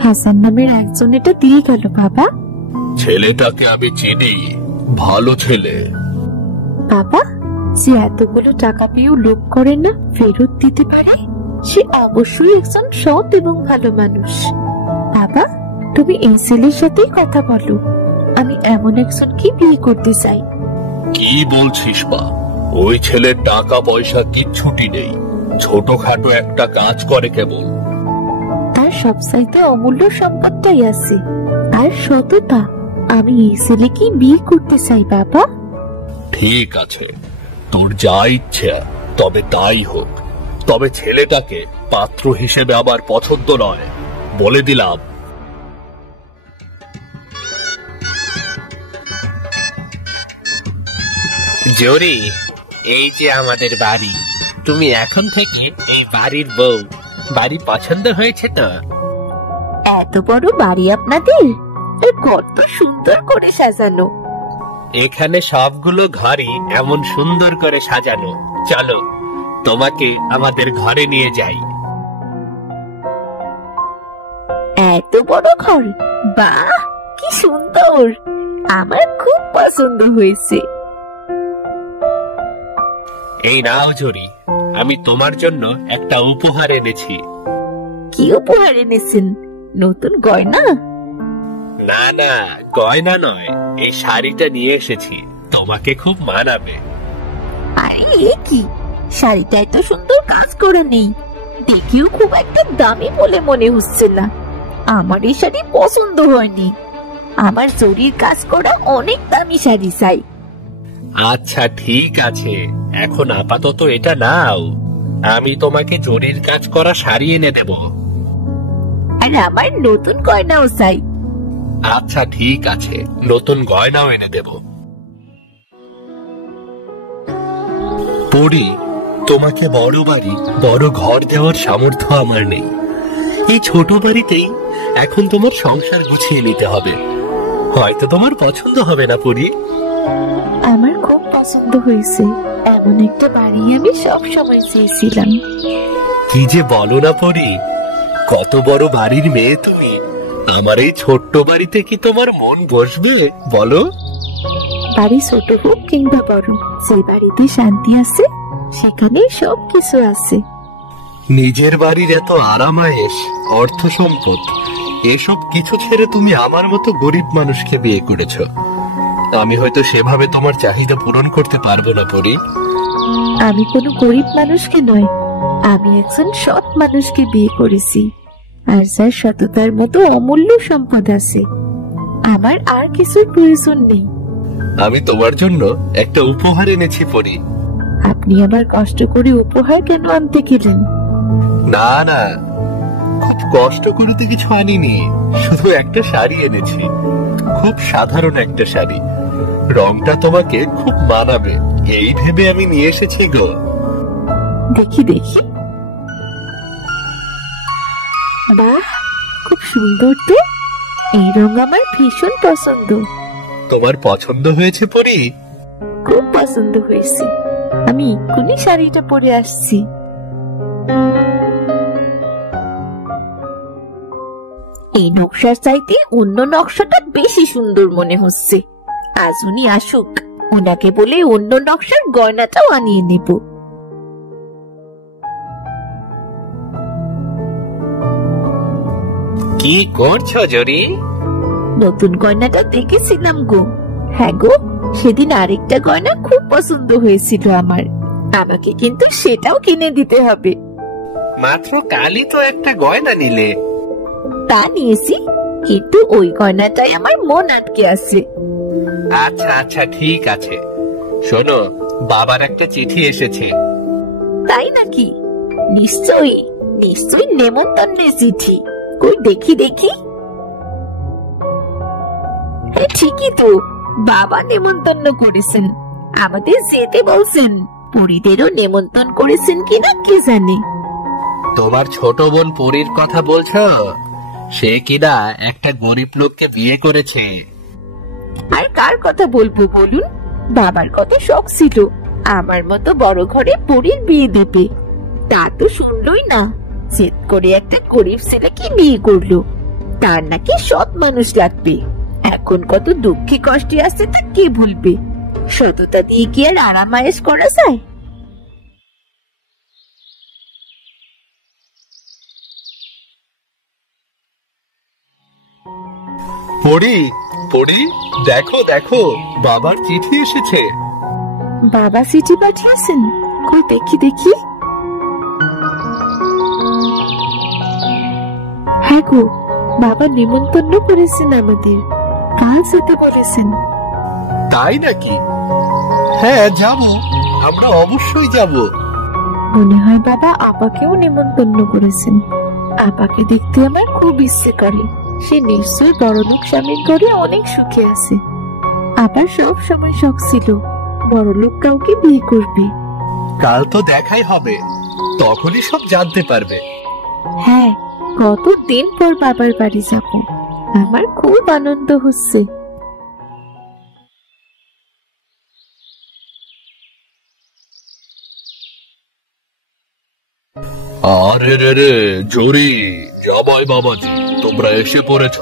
হাসান নামের একজন এটা দিয়ে গেল বাবা। ছেলেটাকে আমি চিনি, ভালো ছেলে। বাবা, যে এতগুলো টাকা পেয়েও লোভ করে না, ফেরত দিতে পারে, সে অবশ্যই একজন সৎ এবং ভালো মানুষ। বাবা, তুমি এই ছেলের সাথেই কথা বলো, আমি এমন একজনকে বিয়ে করতে চাই। কি বলছিস মা? ওই ছেলের টাকা পয়সা কিচ্ছুটি নেই, ছোটখাটো একটা কাজ করে কেবল। তার সবচাইতে অমূল্য সম্পদটাই আছে, আর সততা। আমি এই ছেলেকে বিয়ে করতে চাই বাবা। ঠিক আছে, তোর যা ইচ্ছে তবে তাই হোক, তবে ছেলেটাকে পাত্র হিসেবে আমার পছন্দ নয়, বলে দিলাম। জরি, এই যে আমাদের বাড়ি। তুমি এখন থেকে এই বাড়ির বউ। বাড়ি পছন্দ হয়েছে তো? এত বড় বাড়ি আপনাদের, কত সুন্দর করে সাজানো। এখানে সবগুলো ঘরই এমন সুন্দর করে সাজানো। চলো, তোমাকে আমাদের ঘরে নিয়ে যাই। এত বড় ঘর, বাহ কি সুন্দর, আমার খুব পছন্দ হয়েছে। এই নাও জরি, আমি তোমার জন্য একটা উপহার এনেছি। কি উপহার এনেছেন? নতুন গয়না? না না, গয়না নয়, এই শাড়িটা নিয়ে এসেছি, তোমাকে খুব মানাবে। আরে এ কি, শাড়িটা এত সুন্দর কাজ করা নেই, দেখেও খুব একটা দামি বলে মনে হচ্ছে না। আমার এই শাড়ি পছন্দ হয়নি। আমার জরির কাজ করা অনেক দামি শাড়ি চাই। আচ্ছা ঠিক আছে, এখন আপাতত এটা নাও, আমি তোমাকে জরির কাজ করা শাড়ি এনে দেব। আর আমার নতুন গয়নাও চাই। আচ্ছা ঠিক আছে, নতুন গয়নাও এনে দেব। পরি, তোমাকে বড় বাড়ি বড় ঘর দেওয়ার সামর্থ্য আমার নেই। এই ছোট বাড়িতেই এখন তোমার সংসার গুছিয়ে নিতে হবে। হয়তো তোমার পছন্দ হবে না পরি। আমার খুব পছন্দ হয়েছে। এমন একটা বাড়ি আমি সব সময় চেয়েছিলাম। কি যে বলো না পরি, কত বড় বাড়ির মেয়ে তুমি। আমার এই ছোট্ট বাড়িতে কি তোমার মন বসবে বলো? বাড়ি ছোট হোক কিংবা বড়, যে বাড়িতে শান্তি আছে সেখানেই সবকিছু আছে। নিজের বাড়ির এত আরামায়েশ, অর্থ সম্পদ, এসব কিছু ছেড়ে তুমি আমার মতো গরিব মানুষকে বিয়ে করেছো। আমি হয়তো সেভাবে তোমার চাহিদা পূরণ করতে পারবো না পরি। আমি কোনো গরিব মানুষকে নয়, আমি একজন সৎ মানুষকে বিয়ে করেছি, আর যার সততার মতো অমূল্য সম্পদ আছে। আমার আর কিছুর প্রয়োজন নেই। আমি তোমার জন্য একটা উপহার এনেছি পরি। আপনি আবার কষ্ট করে উপহার কেন আনতে গেলেন? না না, খুব কষ্ট করে তো কিছু আনিনি, শুধু একটা শাড়ি এনেছি। খুব সাধারণ একটা শাড়ি, রংটা তোমাকে খুব মানাবে এই ভেবে আমি নিয়ে এসেছি গো। দেখি দেখি। বাহ, খুব সুন্দর তো। এই রং আমার ভীষণ পছন্দ। তোমার পছন্দ হয়েছে পরি? খুব পছন্দ হয়েছে। আমি এক্ষুনি শাড়িটা পরে আসছি। এই নকশার চাইতে অন্য নকশাটা বেশি সুন্দর মনে হচ্ছে। আজ উনি আসুক, ওনাকে বলে অন্য নকশার গয়নাটাও আনিয়ে নেব। কি করছো জরি? নতুন গয়নাটা দেখেছিলাম গো। হ্যাঁ গো, সেদিন আরেকটা গয়না খুব পছন্দ হয়েছিল আমার। আমাকে কিন্তু সেটাও কিনে দিতে হবে। মাত্র কালই তো একটা গয়না নিলে। তা নিয়েছি, কিন্তু ওই গয়নাটাই আমার মন আটকে আছে। আচ্ছা আচ্ছা ঠিক আছে, শোনো, বাবার একটা চিঠি এসেছে। তাই নাকি? নিশ্চয়ই নিশ্চয়ই নেমন্তন্নের চিঠি। কই দেখি দেখি। হ্যাঁ ঠিকই তো, বাবা নেমন্তন্ন করেছেন, আমাদের যেতে বলছেন। পরিদেরও নেমন্তন্ন করেছেন কিনা কে জানে। তোমার ছোট বোন পরীর কথা বলছো? সে কিনা একটা গরিব লোককে বিয়ে করেছে। আর কার কথা বলবো বলুন? বাবার কত শখ ছিল আমার মতো বড় ঘরে পরীর বিয়ে দেবে। তা তো শুনলই না, জেদ করে একটা গরিব ছেলেকে বিয়ে করলো। তার নাকি সৎ মানুষ লাগবে। এখন কত দুঃখে কষ্টে আছে তা কে ভুলবে? সততা দিয়ে কি আর আরাম আয়েশ করা যায়? পরি, পরি, দেখো দেখো, বাবার চিঠি এসেছে। বাবা চিঠি পাঠিয়েছেন? কই দেখি দেখি। হ্যাঁ গো, বাবা নিমন্ত্রণ করেছেন আমাদের, কাল যেতে বলেছেন। তাই নাকি? হ্যাঁ যাব, আমরা অবশ্যই যাব। মনে হয় বাবা আপাকেও নিমন্ত্রণ করেছেন। আপাকে দেখতে আমার খুব ইচ্ছে করে। সে নিশ্চয়ই বড়লোক স্বামীর ঘরে অনেক সুখে আছে। আপার সব সময় শখ ছিল বড়লোক কাউকে বিয়ে করবে। কাল তো দেখাই হবে, তখনই সব জানতে পারবে। হ্যাঁ, কতদিন পর বাবার বাড়ি যাব, আমার খুব আনন্দ হচ্ছে। আরে রে রে জরি, জামাই বাবাজি, তোমরা এসে পড়েছ।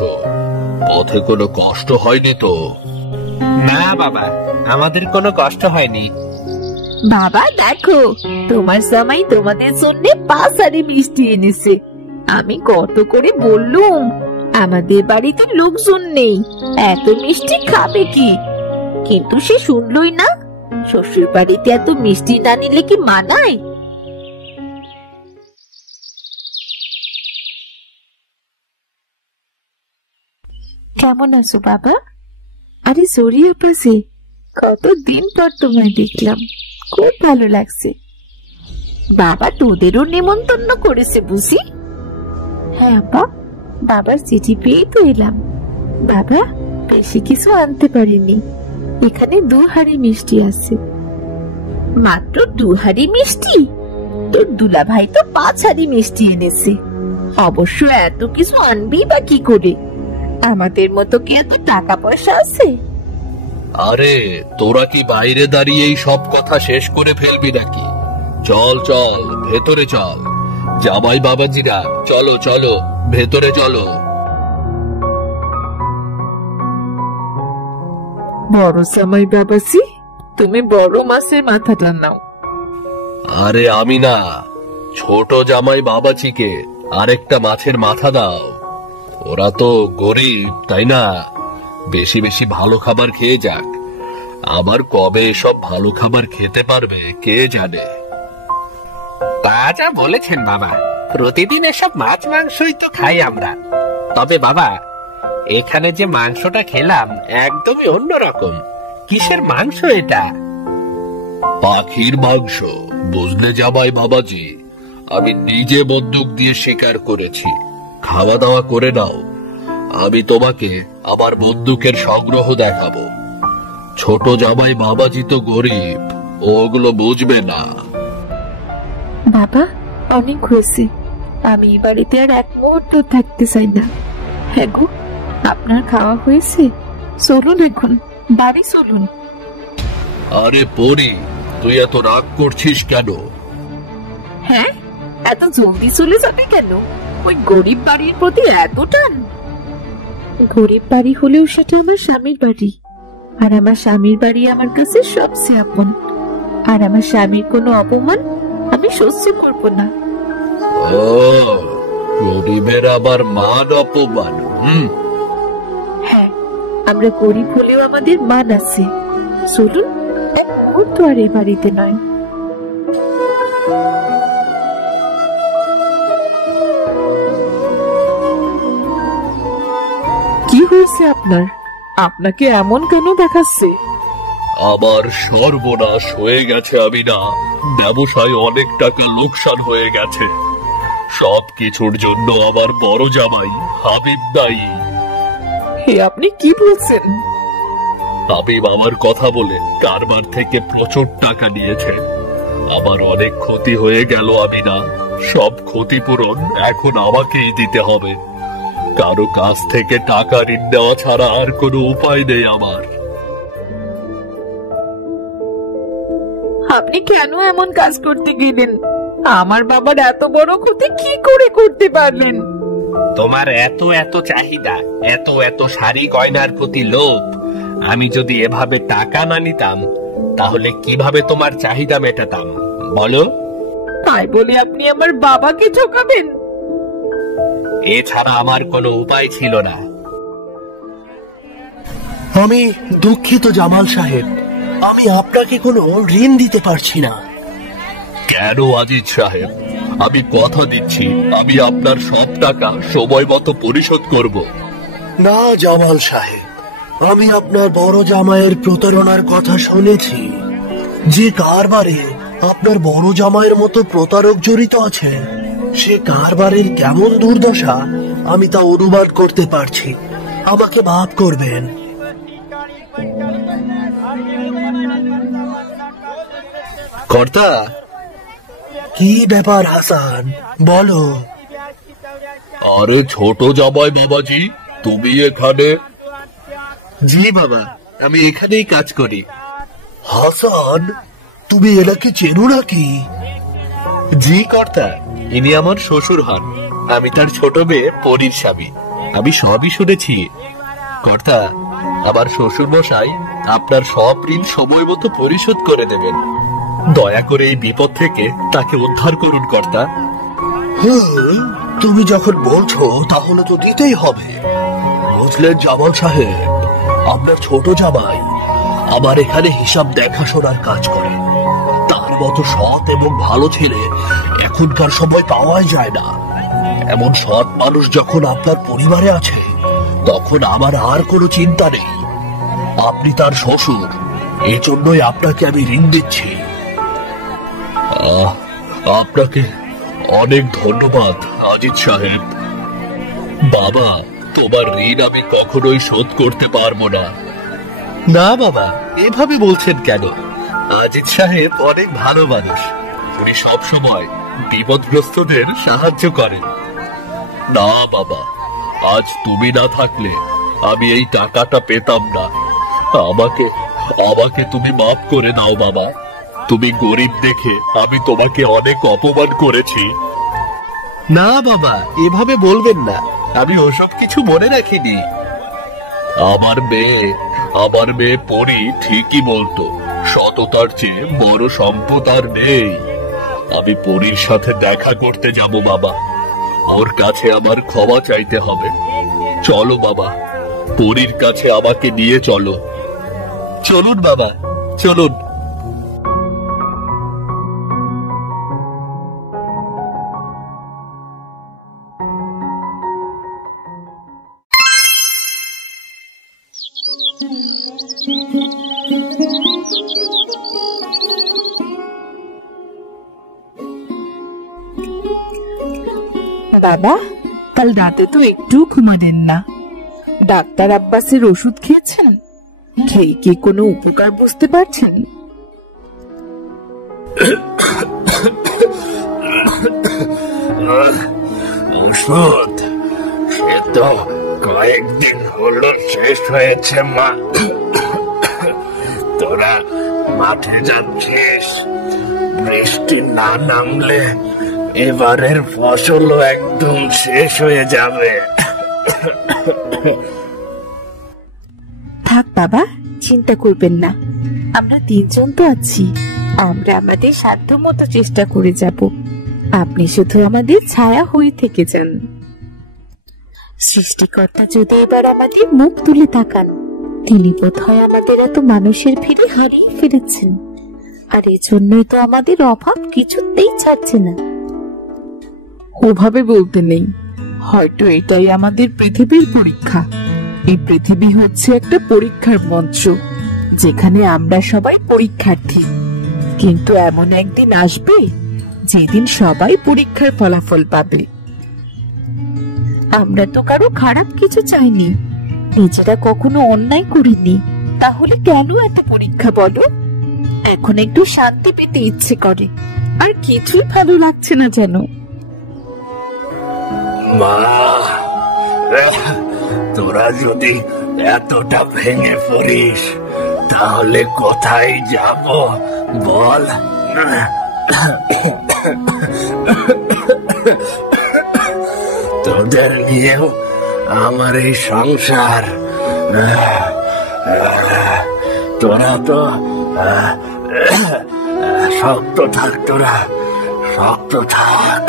পথে কোনো কষ্ট হয়নি তো? না বাবা, আমাদের কোনো কষ্ট হয়নি। বাবা দেখো, তোমার জামাই তোমাদের জন্য 5 হাঁড়ি মিষ্টি এনেছে। আমি কত করে বললুম আমাদের বাড়িতে লোকজন নেই, এত মিষ্টি খাবে কি? কিন্তু সে শুনলই না। শ্বশুর বাড়িতে এত মিষ্টি না নিলে কি মানায়? কেমন আছো বাবা? আরে জড়িয়ে পাশে কতদিন পর তোমায় দেখলাম, খুব ভালো লাগছে। বাবা তোদেরও নেমন্তন্ন করেছে বুঝি? হ্যাঁ আপা, বাবার চিঠি পেয়েই তো এলাম। বাবা বেশি কিছু আনতে পারিনি, এখানে 2 হাঁড়ি মিষ্টি আছে। মাত্র 2 হাঁড়ি মিষ্টি? তোর দুলা ভাই তো 5 হাঁড়ি মিষ্টি এনেছে। অবশ্য এত কিছু আনবি বা কি করে? আমাদের মতো কি এত টাকা পয়সা আছে? আরে তোরা কি বাইরে দাঁড়িয়ে এই সব কথা শেষ করে ফেলবি নাকি? চল চল ভেতরে চল। জামাই বাবাজিরা চলো চলো ভেতরে চলো। বড় জামাই বাবাজি, তুমি বড় মাছের মাথাটা নাও। আরে আমি না, ছোট জামাই বাবাজিকে আরেকটা মাছের মাথা দাও। ওরা তো গরিব তাই না, বেশি বেশি ভালো খাবার খেয়ে যাক। আবার কবে সব ভালো খাবার খেতে পারবে কে জানে। তা যা বলেছেন বাবা, প্রতিদিন এসব মাছ মাংসই তো খাই আমরা। তবে বাবা, এখানে যে মাংসটা খেলাম একদমই অন্যরকম। কিসের মাংস এটা? পাখির মাংস, বুঝলে জামাই বাবাজি। আমি নিজে বন্দুক দিয়ে শিকার করেছি। খাওয়া দাওয়া করে নাও, আমি তোমাকে আমার বন্দুকের সংগ্রহ দেখাবো। ছোট জামাই বাবাজি তো গরিব, ওগুলো বুঝবে না। বাবা অনেক হয়েছে, আমি এই বাড়িতে আর এক মুহূর্ত থাকতে চাই না। হ্যাঁ গো, আপনার খাওয়া হয়েছে, চলুন এখন বাড়ি চলুন। আরে পরি, তুই এত রাগ করছিস কেন? হ্যাঁ, এত জলদি চলে যাবে কেন? ওই গরিব বাড়ির প্রতি এত টান? গরিব বাড়ি হলেও সেটা আমার স্বামীর বাড়ি, আর আমার স্বামীর বাড়ি আমার কাছে সবচেয়ে আপন। আর আমার স্বামীর কোনো অপমান আমি সহ্য করব না। ও, গরিবের আবার মান অপমান? হ্যাঁ, আমরা গরিব হলেও আমাদের মান আছে। চলুন, এক মুহূর্ত আর এই বাড়িতে নয়। কি হয়েছে আপনার? আপনাকে এমন কেন দেখাচ্ছে? আবার সর্বনাশ হয়ে গেছে। আমি না, ব্যবসায় অনেক টাকা লোকসান হয়ে গেছে। সবকিছুর জন্য আমার বড় জামাই হাবিব দায়ী। হে আপনি কি বলছেন? হাবিব আমার কথা বলে কারবার থেকে প্রচুর টাকা নিয়েছে। আমার অনেক ক্ষতি হয়ে গেল। আমি না, সব ক্ষতিপূরণ এখন আমাকেই দিতে হবে। কারো কাছ থেকে টাকা ঋণ দেওয়া ছাড়া আর কোনো উপায় নেই আমার। আপনি কেন এমন কাজ করতে গেলেন? আমার বাবার এত বড় ক্ষতি কি করে করতে পারলেন? তোমার এত এত চাহিদা, এত এত শাড়ি গয়নার প্রতি লোভ, আমি যদি এভাবে টাকা না নিতাম তাহলে কিভাবে তোমার চাহিদা মেটাতাম বলো? তাই বলে আপনি আমার বাবাকে ঠকাবেন? এছাড়া আমার কোনো উপায় ছিল না। আমি দুঃখিত জামাল সাহেব, আমি আপনাকে কোনো ঋণ দিতে পারছি না। কেন আজিজ সাহেব? আমি কথা দিচ্ছি, আমি আপনার সব টাকা সময় মতো পরিশোধ করব। না জামাল সাহেব, আমি আপনার বড় জামাইয়ের প্রতারণার কথা শুনেছি। যে কারবারে আপনার বড় জামাইয়ের মতো প্রতারক জড়িত আছে, সে কারবারের কেমন দুর্দশা আমি তা অনুমান করতে পারছি। আমাকে মাফ করবেন। কর্তা, কি ব্যাপার হাসান, বলো। আরে ছোট জামাই বাবাজি, তুমি এখানে? জি বাবা, আমি এখানেই কাজ করি। হাসান, তুমি এনাকে চেনো নাকি? জি কর্তা, ইনি আমার শ্বশুর হন। আমি তার ছোট মেয়ে পরীর স্বামী। আমি সবই শুনেছি। কর্তা, আমার শ্বশুর মশাই আপনার সব ঋণ সময় মতো পরিশোধ করে দেবেন। দয়া করে এই বিপদ থেকে তাকে উদ্ধার করুন কর্তা। তুমি যখন বলছো তাহলে তো দিতেই হবে। বুঝলেন জামাল সাহেব, আপনার ছোট জামাই আমার এখানে হিসাব দেখাশোনার কাজ করে। তার মতো সৎ এবং ভালো ছেলে এখনকার সময় পাওয়াই যায় না। এমন সৎ মানুষ যখন আপনার পরিবারে আছে, তখন আমার আর কোনো চিন্তা নেই। আপনি তার শ্বশুর, এই জন্যই আপনাকে আমি ঋণ দিচ্ছি। আপনাকে অনেক ধন্যবাদ আজিজ সাহেব। বাবা, তোমার ঋণ আমি কখনোই শোধ করতে পারবো না। না বাবা, এভাবে বলছেন কেন? আজিজ সাহেব অনেক ভালো মানুষ, উনি সবসময় বিপদগ্রস্তদের সাহায্য করেন। না বাবা, আজ তুমি না থাকলে আমি এই টাকাটা পেতাম না। আমাকে তুমি মাফ করে দাও বাবা। তুমি গরিব দেখে আমি তোমাকে অনেক অপমান করেছি। না বাবা, এভাবে বলবেন না, আমি ওসব কিছু মনে রাখিনি। আমার মেয়ে পরি ঠিকই বলতো, সততার চেয়ে বড় সম্পদ আর নেই। আমি পরির সাথে দেখা করতে যাব বাবা, ওর কাছে আমার ক্ষমা চাইতে হবে। চলো বাবা, পরির কাছে আমাকে নিয়ে চলো। চলুন বাবা, চলুন। বাবা, কাল রাতে তো একটু ঘুমালেন না। ডাক্তার আব্বাসের ওষুধ খেয়েছেন? খেয়ে কি কোনো উপকার বুঝতে পারছেন? ওষুধ সে তো কয়েকদিন হলো শেষ হয়েছে মা। তোরা মাঠে যাচ্ছিস, বৃষ্টি না নামলে এবারের ফসলও একদম শেষ হয়ে যাবে। থাক বাবা, চিন্তা করবেন না, আমরা তিনজন তো আছি। আমরা আমাদের সাধ্য মতো চেষ্টা করে যাব। আপনি শুধু আমাদের ছায়া হয়ে থেকে যান। সৃষ্টিকর্তা যদি এবার আমাদের মুখ তুলে তাকান, তিনি বোধহয় আমাদের এত মানুষের ভিড়ে হারিয়ে ফেলেছেন। আর এজন্যই তো আমাদের অভাব কিছুতেই ছাড়ছে না। ওভাবে বলতে নেই, হয়তো এটাই আমাদের পৃথিবীর পরীক্ষা। এই পৃথিবী হচ্ছে একটা পরীক্ষার মঞ্চ, যেখানে আমরা সবাই পরীক্ষার্থী। কিন্তু এমন একদিন আসবে যেদিন সবাই পরীক্ষার ফলাফল পাবে। আমরা তো কারো খারাপ কিছু চাইনি, নিজেরা কখনো অন্যায় করিনি, তাহলে কেন এত পরীক্ষা বলো? এখন একটু শান্তি পেতে ইচ্ছে করে, আর কিছুই ভালো লাগছে না যেন। মা, তোরা যদি এতটা ভেঙে পড়িস তাহলে কোথায় যাব বল? তোদের নিয়েও আমার এই সংসার। তোরা তো শক্ত থাক, তোরা শক্ত থাক।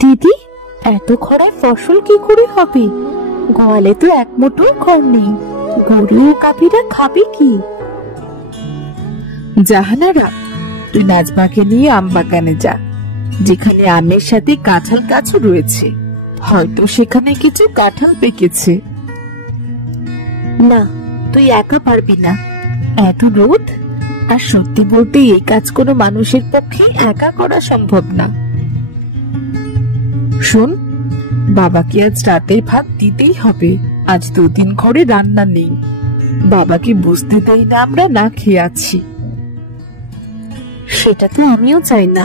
দিদি, এত খরায় ফসল কি করে হবে? গোয়ালে তো এক মুঠো খড় নেই, গরু ও কাপিরা খাবে কি? জাহানারা, তুই নাজমাকে নিয়ে আম বাগানে যা, যেখানে আমের সাথে কাঁঠাল গাছও রয়েছে। হয়তো সেখানে কিছু কাঁঠাল পেকেছে। না, তুই একা পারবি না, এত রোদ। আর সত্যি বলতে এই কাজ কোনো মানুষের পক্ষে একা করা সম্ভব না। শোন, বাবাকে আজ রাতের ভাত দিতেই হবে। আজ দুদিন ঘরে রান্না নেই। বাবাকে বুঝতে দেই না আমরা না খেয়ে আছি। সেটা তো আমিও চাই না,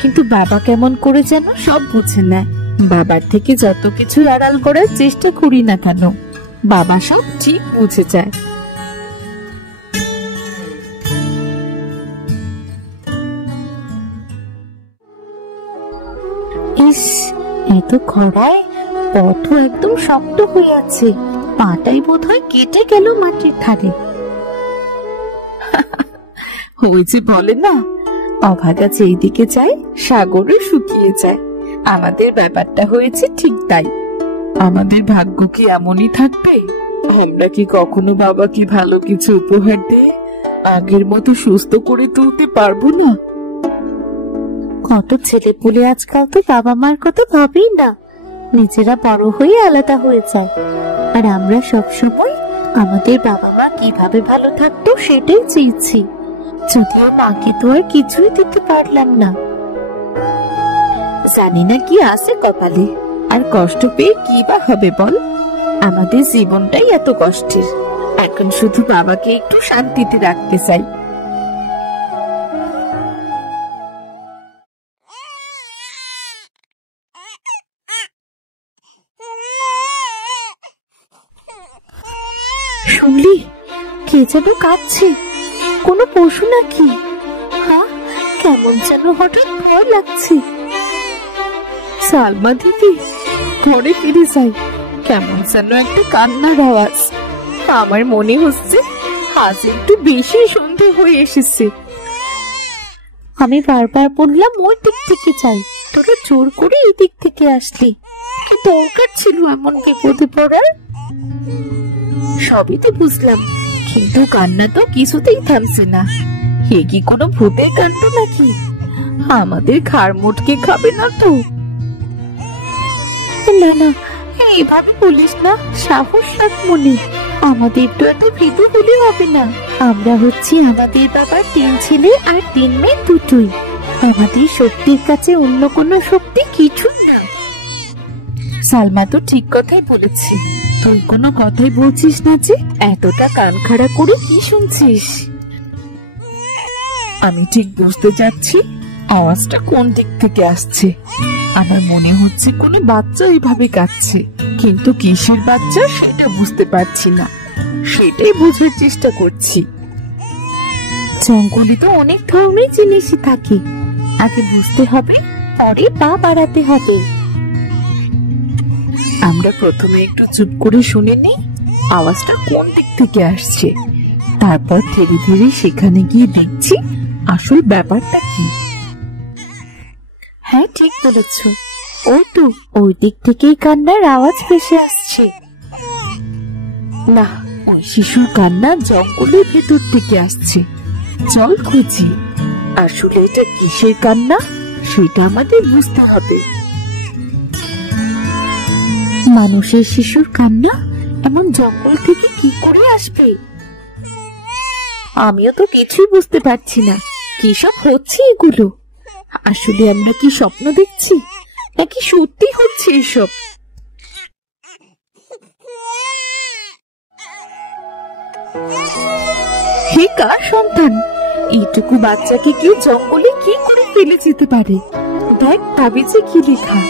কিন্তু বাবা কেমন করে যেন সব বুঝে নেয়। বাবার থেকে যত কিছু আড়াল করার চেষ্টা করি না কেন, বাবা সব ঠিক বুঝে যায়। ইস, এত খরায় পথ একদম শক্ত হয়ে আছে, পাটাই বোধহয় কেটে গেল মাটির ধারে। ওই যে বলে না, অভাগা যেই দিকে যায় সাগরে শুকিয়ে যায়। আমাদের ব্যাপারটা হয়েছে ঠিক তাই। আমাদের ভাগ্য কি এমনই থাকবে আমরা কি কখনো বাবাকে ভালো কিছু উপহার দিয়ে আগের মতো সুস্থ করে তুলতে পারবো না? কত ছেলে পুলে আজকাল তো বাবা মার কথা ভাবেই না, নিজেরা বড় হয়ে আলাদা হয়ে যায়। আর আমরা সব সময় আমাদের বাবা মা কিভাবে ভালো থাকতো সেটাই চেয়েছি, যদিও মাকে তো আর কিছুই দিতে পারলাম না। জানি না কি আছে কপালে, আর কষ্ট পেয়ে কি বা হবে বল। আমাদের জীবনটাই এত কষ্টের, এখন শুধু বাবাকে একটু শান্তিতে রাখতে চাই। শুনলি, কে যেন কাঁদছে, কোনো পশু নাকি? হ্যাঁ, কেমন যেন হঠাৎ ভয় লাগছে। সালমা দিদি, ঘরে ফিরে যাই, কেমন যেন একটা কান্নার আওয়াজ। আমার মনে হচ্ছে আজ একটু বেশি সন্ধে হয়ে এসেছে। আমি বারবার বললাম ওই দিক থেকে যাই, তোরা জোর করে এই দিক থেকে আসলি। কি দরকার ছিল এমন বিপদে পড়ার? সবই তো বুঝলাম, কিন্তু কান্না তো কিছুতেই থামছে না। এ কি কোনো ভূতের কাণ্ড নাকি? আমাদের ঘাড় মোটকে খাবে না তো? না না, এভাবে বলিস না, সাহস রাখ মনে। আমাদের তো এত ভীতু হলে হবে না। আমরা হচ্ছি আমাদের বাবার 3 ছেলে আর 3 মেয়ে দুটোই। আমাদের শক্তির কাছে অন্য কোনো শক্তি কিছু না। সালমা তো ঠিক কথাই বলেছে। তুই কোনো কথাই বলছিস না যে? এতটা কান খাড়া করে কি শুনছিস? আমি ঠিক বুঝতে চাচ্ছি আওয়াজটা কোন দিক থেকে আসছে। আমার মনে হচ্ছে কোনো বাচ্চা এইভাবে কাঁদছে, কিন্তু কিসের বাচ্চা সেটা বুঝতে পারছি না। সেটাই বোঝার চেষ্টা করছি। জঙ্গলে তো অনেক ধরনের জিনিসই থাকে, আগে বুঝতে হবে, পরে পা বাড়াতে হবে। আমরা প্রথমে একটু চুপ করে শুনে নিই আওয়াজটা কোন দিক থেকে আসছে, তারপর ধীরে ধীরে সেখানে গিয়ে দেখছি আসল ব্যাপারটা কি। হ্যাঁ, ঠিক বলেছ। ওই তো ওই দিক থেকেই কান্নার আওয়াজ ভেসে আসছে। না, ওই শিশুর কান্না জঙ্গলের ভেতর থেকে আসছে। চল খুঁজি, আসলে এটা কিসের কান্না সেটা আমাদের বুঝতে হবে। মানুষের শিশুর কান্না এমন জঙ্গল থেকে কি করে আসবে? আমিও তো কিছুই বুঝতে পারছি না, কি সব হচ্ছে এগুলো। আসলে আমরা কি স্বপ্ন দেখছি, নাকি সত্যি হচ্ছে এসব? হে কার সন্তান? এইটুকু বাচ্চাকে কেউ জঙ্গলে কি করে ফেলে যেতে পারে? দেখ তাবিজে কি লেখা,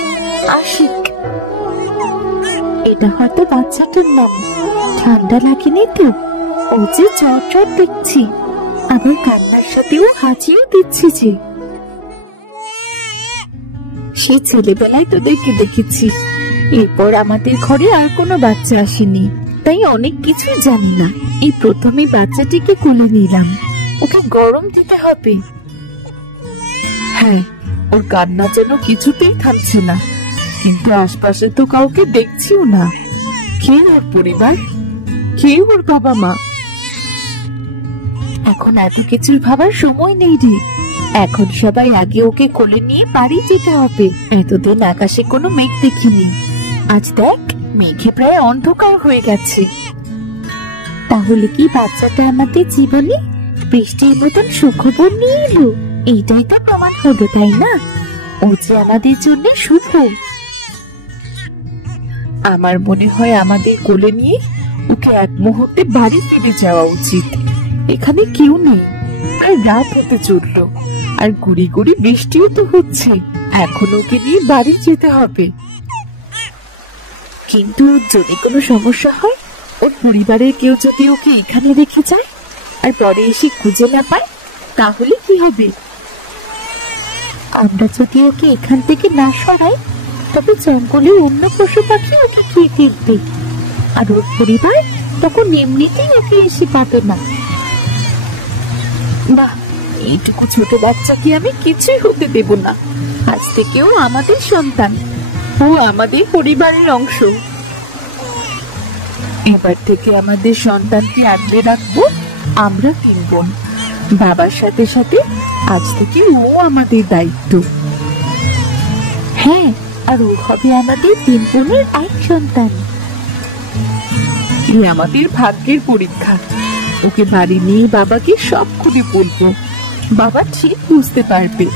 আশিক। এটা হয়তো বাচ্চাটার নাম। ঠান্ডা লাগেনি তো? ও যে জ্বর জ্বর দেখছি, আবার কান্নার সাথেও হাঁচিও দিচ্ছি যে। সে ছেলেবেলায় তোদেরকে দেখেছি, এরপর আমাদের ঘরে আর কোনো বাচ্চা আসেনি, তাই অনেক কিছুই জানি না। এই প্রথমে বাচ্চাটিকে কোলে নিলাম, ওকে গরম দিতে হবে। হ্যাঁ, ওর কান্না যেন কিছুতেই থামছে না, কিন্তু আশপাশে তো কাউকে দেখছিও না। কে ওর পরিবার, কে ওর বাবা মা? এখন এত কিছুর ভাবার সময় নেই রে। এখন সবাই আগে ওকে কোলে নিয়ে বাড়ি যেতে হবে। এতদিন আকাশে কোনো মেঘ দেখিনি, আজ দেখ মেঘে প্রায় অন্ধকার হয়ে গেছে। তাহলে কি বাচ্চাটা আমাদের জীবনে বৃষ্টির মতন সুখবর নিয়ে এলো? এইটাই তো প্রমাণ হলো, তাই না? ও যে আমাদের জন্য শুভ। আমার মনে হয় আমাদের কোলে নিয়ে ওকে এক মুহূর্তে বাড়ি ফিরে যাওয়া উচিত। এখানে কেউ নেই, প্রায় রাত হতে চলল, আর গুড়ি গুড়ি বৃষ্টিও তো হচ্ছে। এখন ওকে নিয়ে বাড়ি যেতে হবে। কিন্তু যদি কোনো সমস্যা হয়, ওর পরিবারের কেউ যদি ওকে এখানে রেখে যায় আর পরে এসে খুঁজে না পায়, তাহলে কি হবে? আমরা যদি ওকে এখান থেকে না সরাই, তবে জঙ্গলে অন্য পশু পাখি ওকে খেয়ে ফেলবে, আর ওর পরিবার তখন এমনিতেই ওকে এসে পাবে না। না, এইটুকু ছোট বাচ্চাকে আমি কিছুই হতে দেব না। আজ থেকেও আমাদের সন্তান, ও আমাদের পরিবারের অংশ। এবার থেকে আমাদের সন্তানকে আগলে রাখবো আমরা 3 বোন। বাবার সাথে সাথে আজ থেকে ও আমাদের দায়িত্ব। হ্যাঁ, আর ও হবে আমাদের 3 বোনের এক সন্তান। এই আমাদের ভাগ্যের পরীক্ষা। ওকে বাড়ি নিয়ে বাবাকে সব খুলে বলবো, বাবা ঠিক বুঝতে পারবে।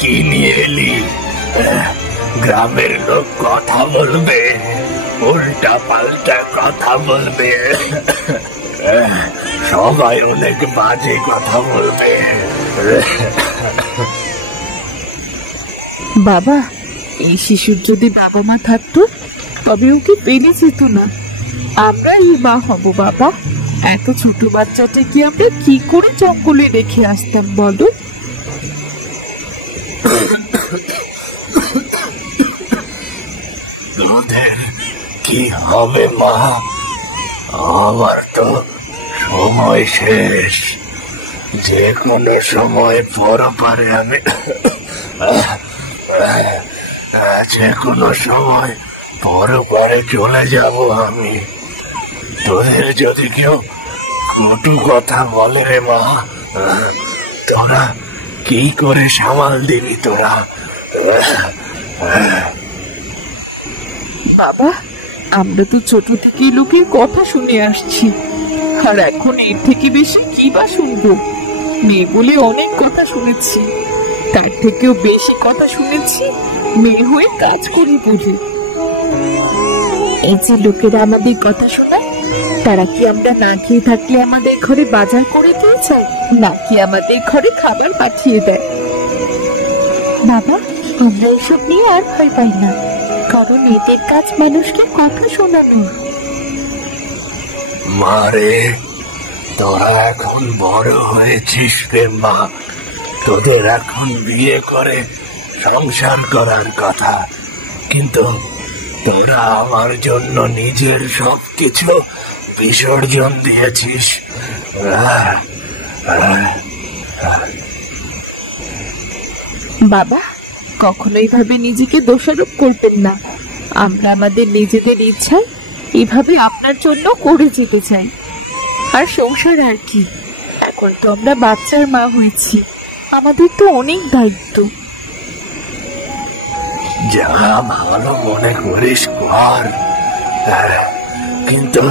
কি নিয়ে এলি? গ্রামের লোক কথা বলবে, উল্টা পাল্টা কথা বলবে, সবাই অনেক বাজে কথা বলবে। বাবা, এই শিশুর যদি বাবা মা থাকতো তবে ওকে পেলে যেত না। আমরা এই মা হব বাবা। এত ছোট বাচ্চাটাকে আমরা কি করে জঙ্গলে রেখে আসতাম বলো? তোদের কি হবে মা? আমার তো সময় শেষ। যে কোনো সময় পরপারে আমি যে কোনো সময় পরপারে চলে যাব আমি। তোদের যদি কেউ কটু কথা বলে রে মা, তোরা কি করে সামাল দিবি তোরা? বাবা, আমরা তো ছোট থেকে লোকের কথা শুনে আসছি, আর এখন এর থেকে বেশি কি বা শুনবো? মেয়ে বলে অনেক কথা শুনেছি, তার থেকেও বেশি কথা শুনেছি মেয়ে হয়ে কাজ করি বলে। এই যে লোকেরা আমাদের কথা শোনায়, তারা কি আমরা না খেয়ে থাকলে আমাদের ঘরে বাজার করে দিয়ে যায়, নাকি আমাদের ঘরে খাবার পাঠিয়ে দেয়? বাবা, আমরা এসব নিয়ে আর ভয় পাই না, কারণ এদের কাজ মানুষকে কথা শোনানো। মারে, তোরা এখন বড় হয়েছিস রে মা। তোদের এখন বিয়ে করে সংসার করার কথা, কিন্তু তোরা আমার জন্য নিজের সবকিছু বিসর্জন দিয়েছিস। বাবা, কখনোই ভাবে নিজেকে দোষারোপ করবেন না। আমরা আমাদের নিজেদের ইচ্ছায় এভাবে আপনার জন্য করে যেতে চাই। আর সংসার আর কি, এখন তো আমরা বাচ্চার মা হয়েছি, আমাদের তো অনেক দায়িত্ব। যা ভালো মনে করিস কর, কিন্তু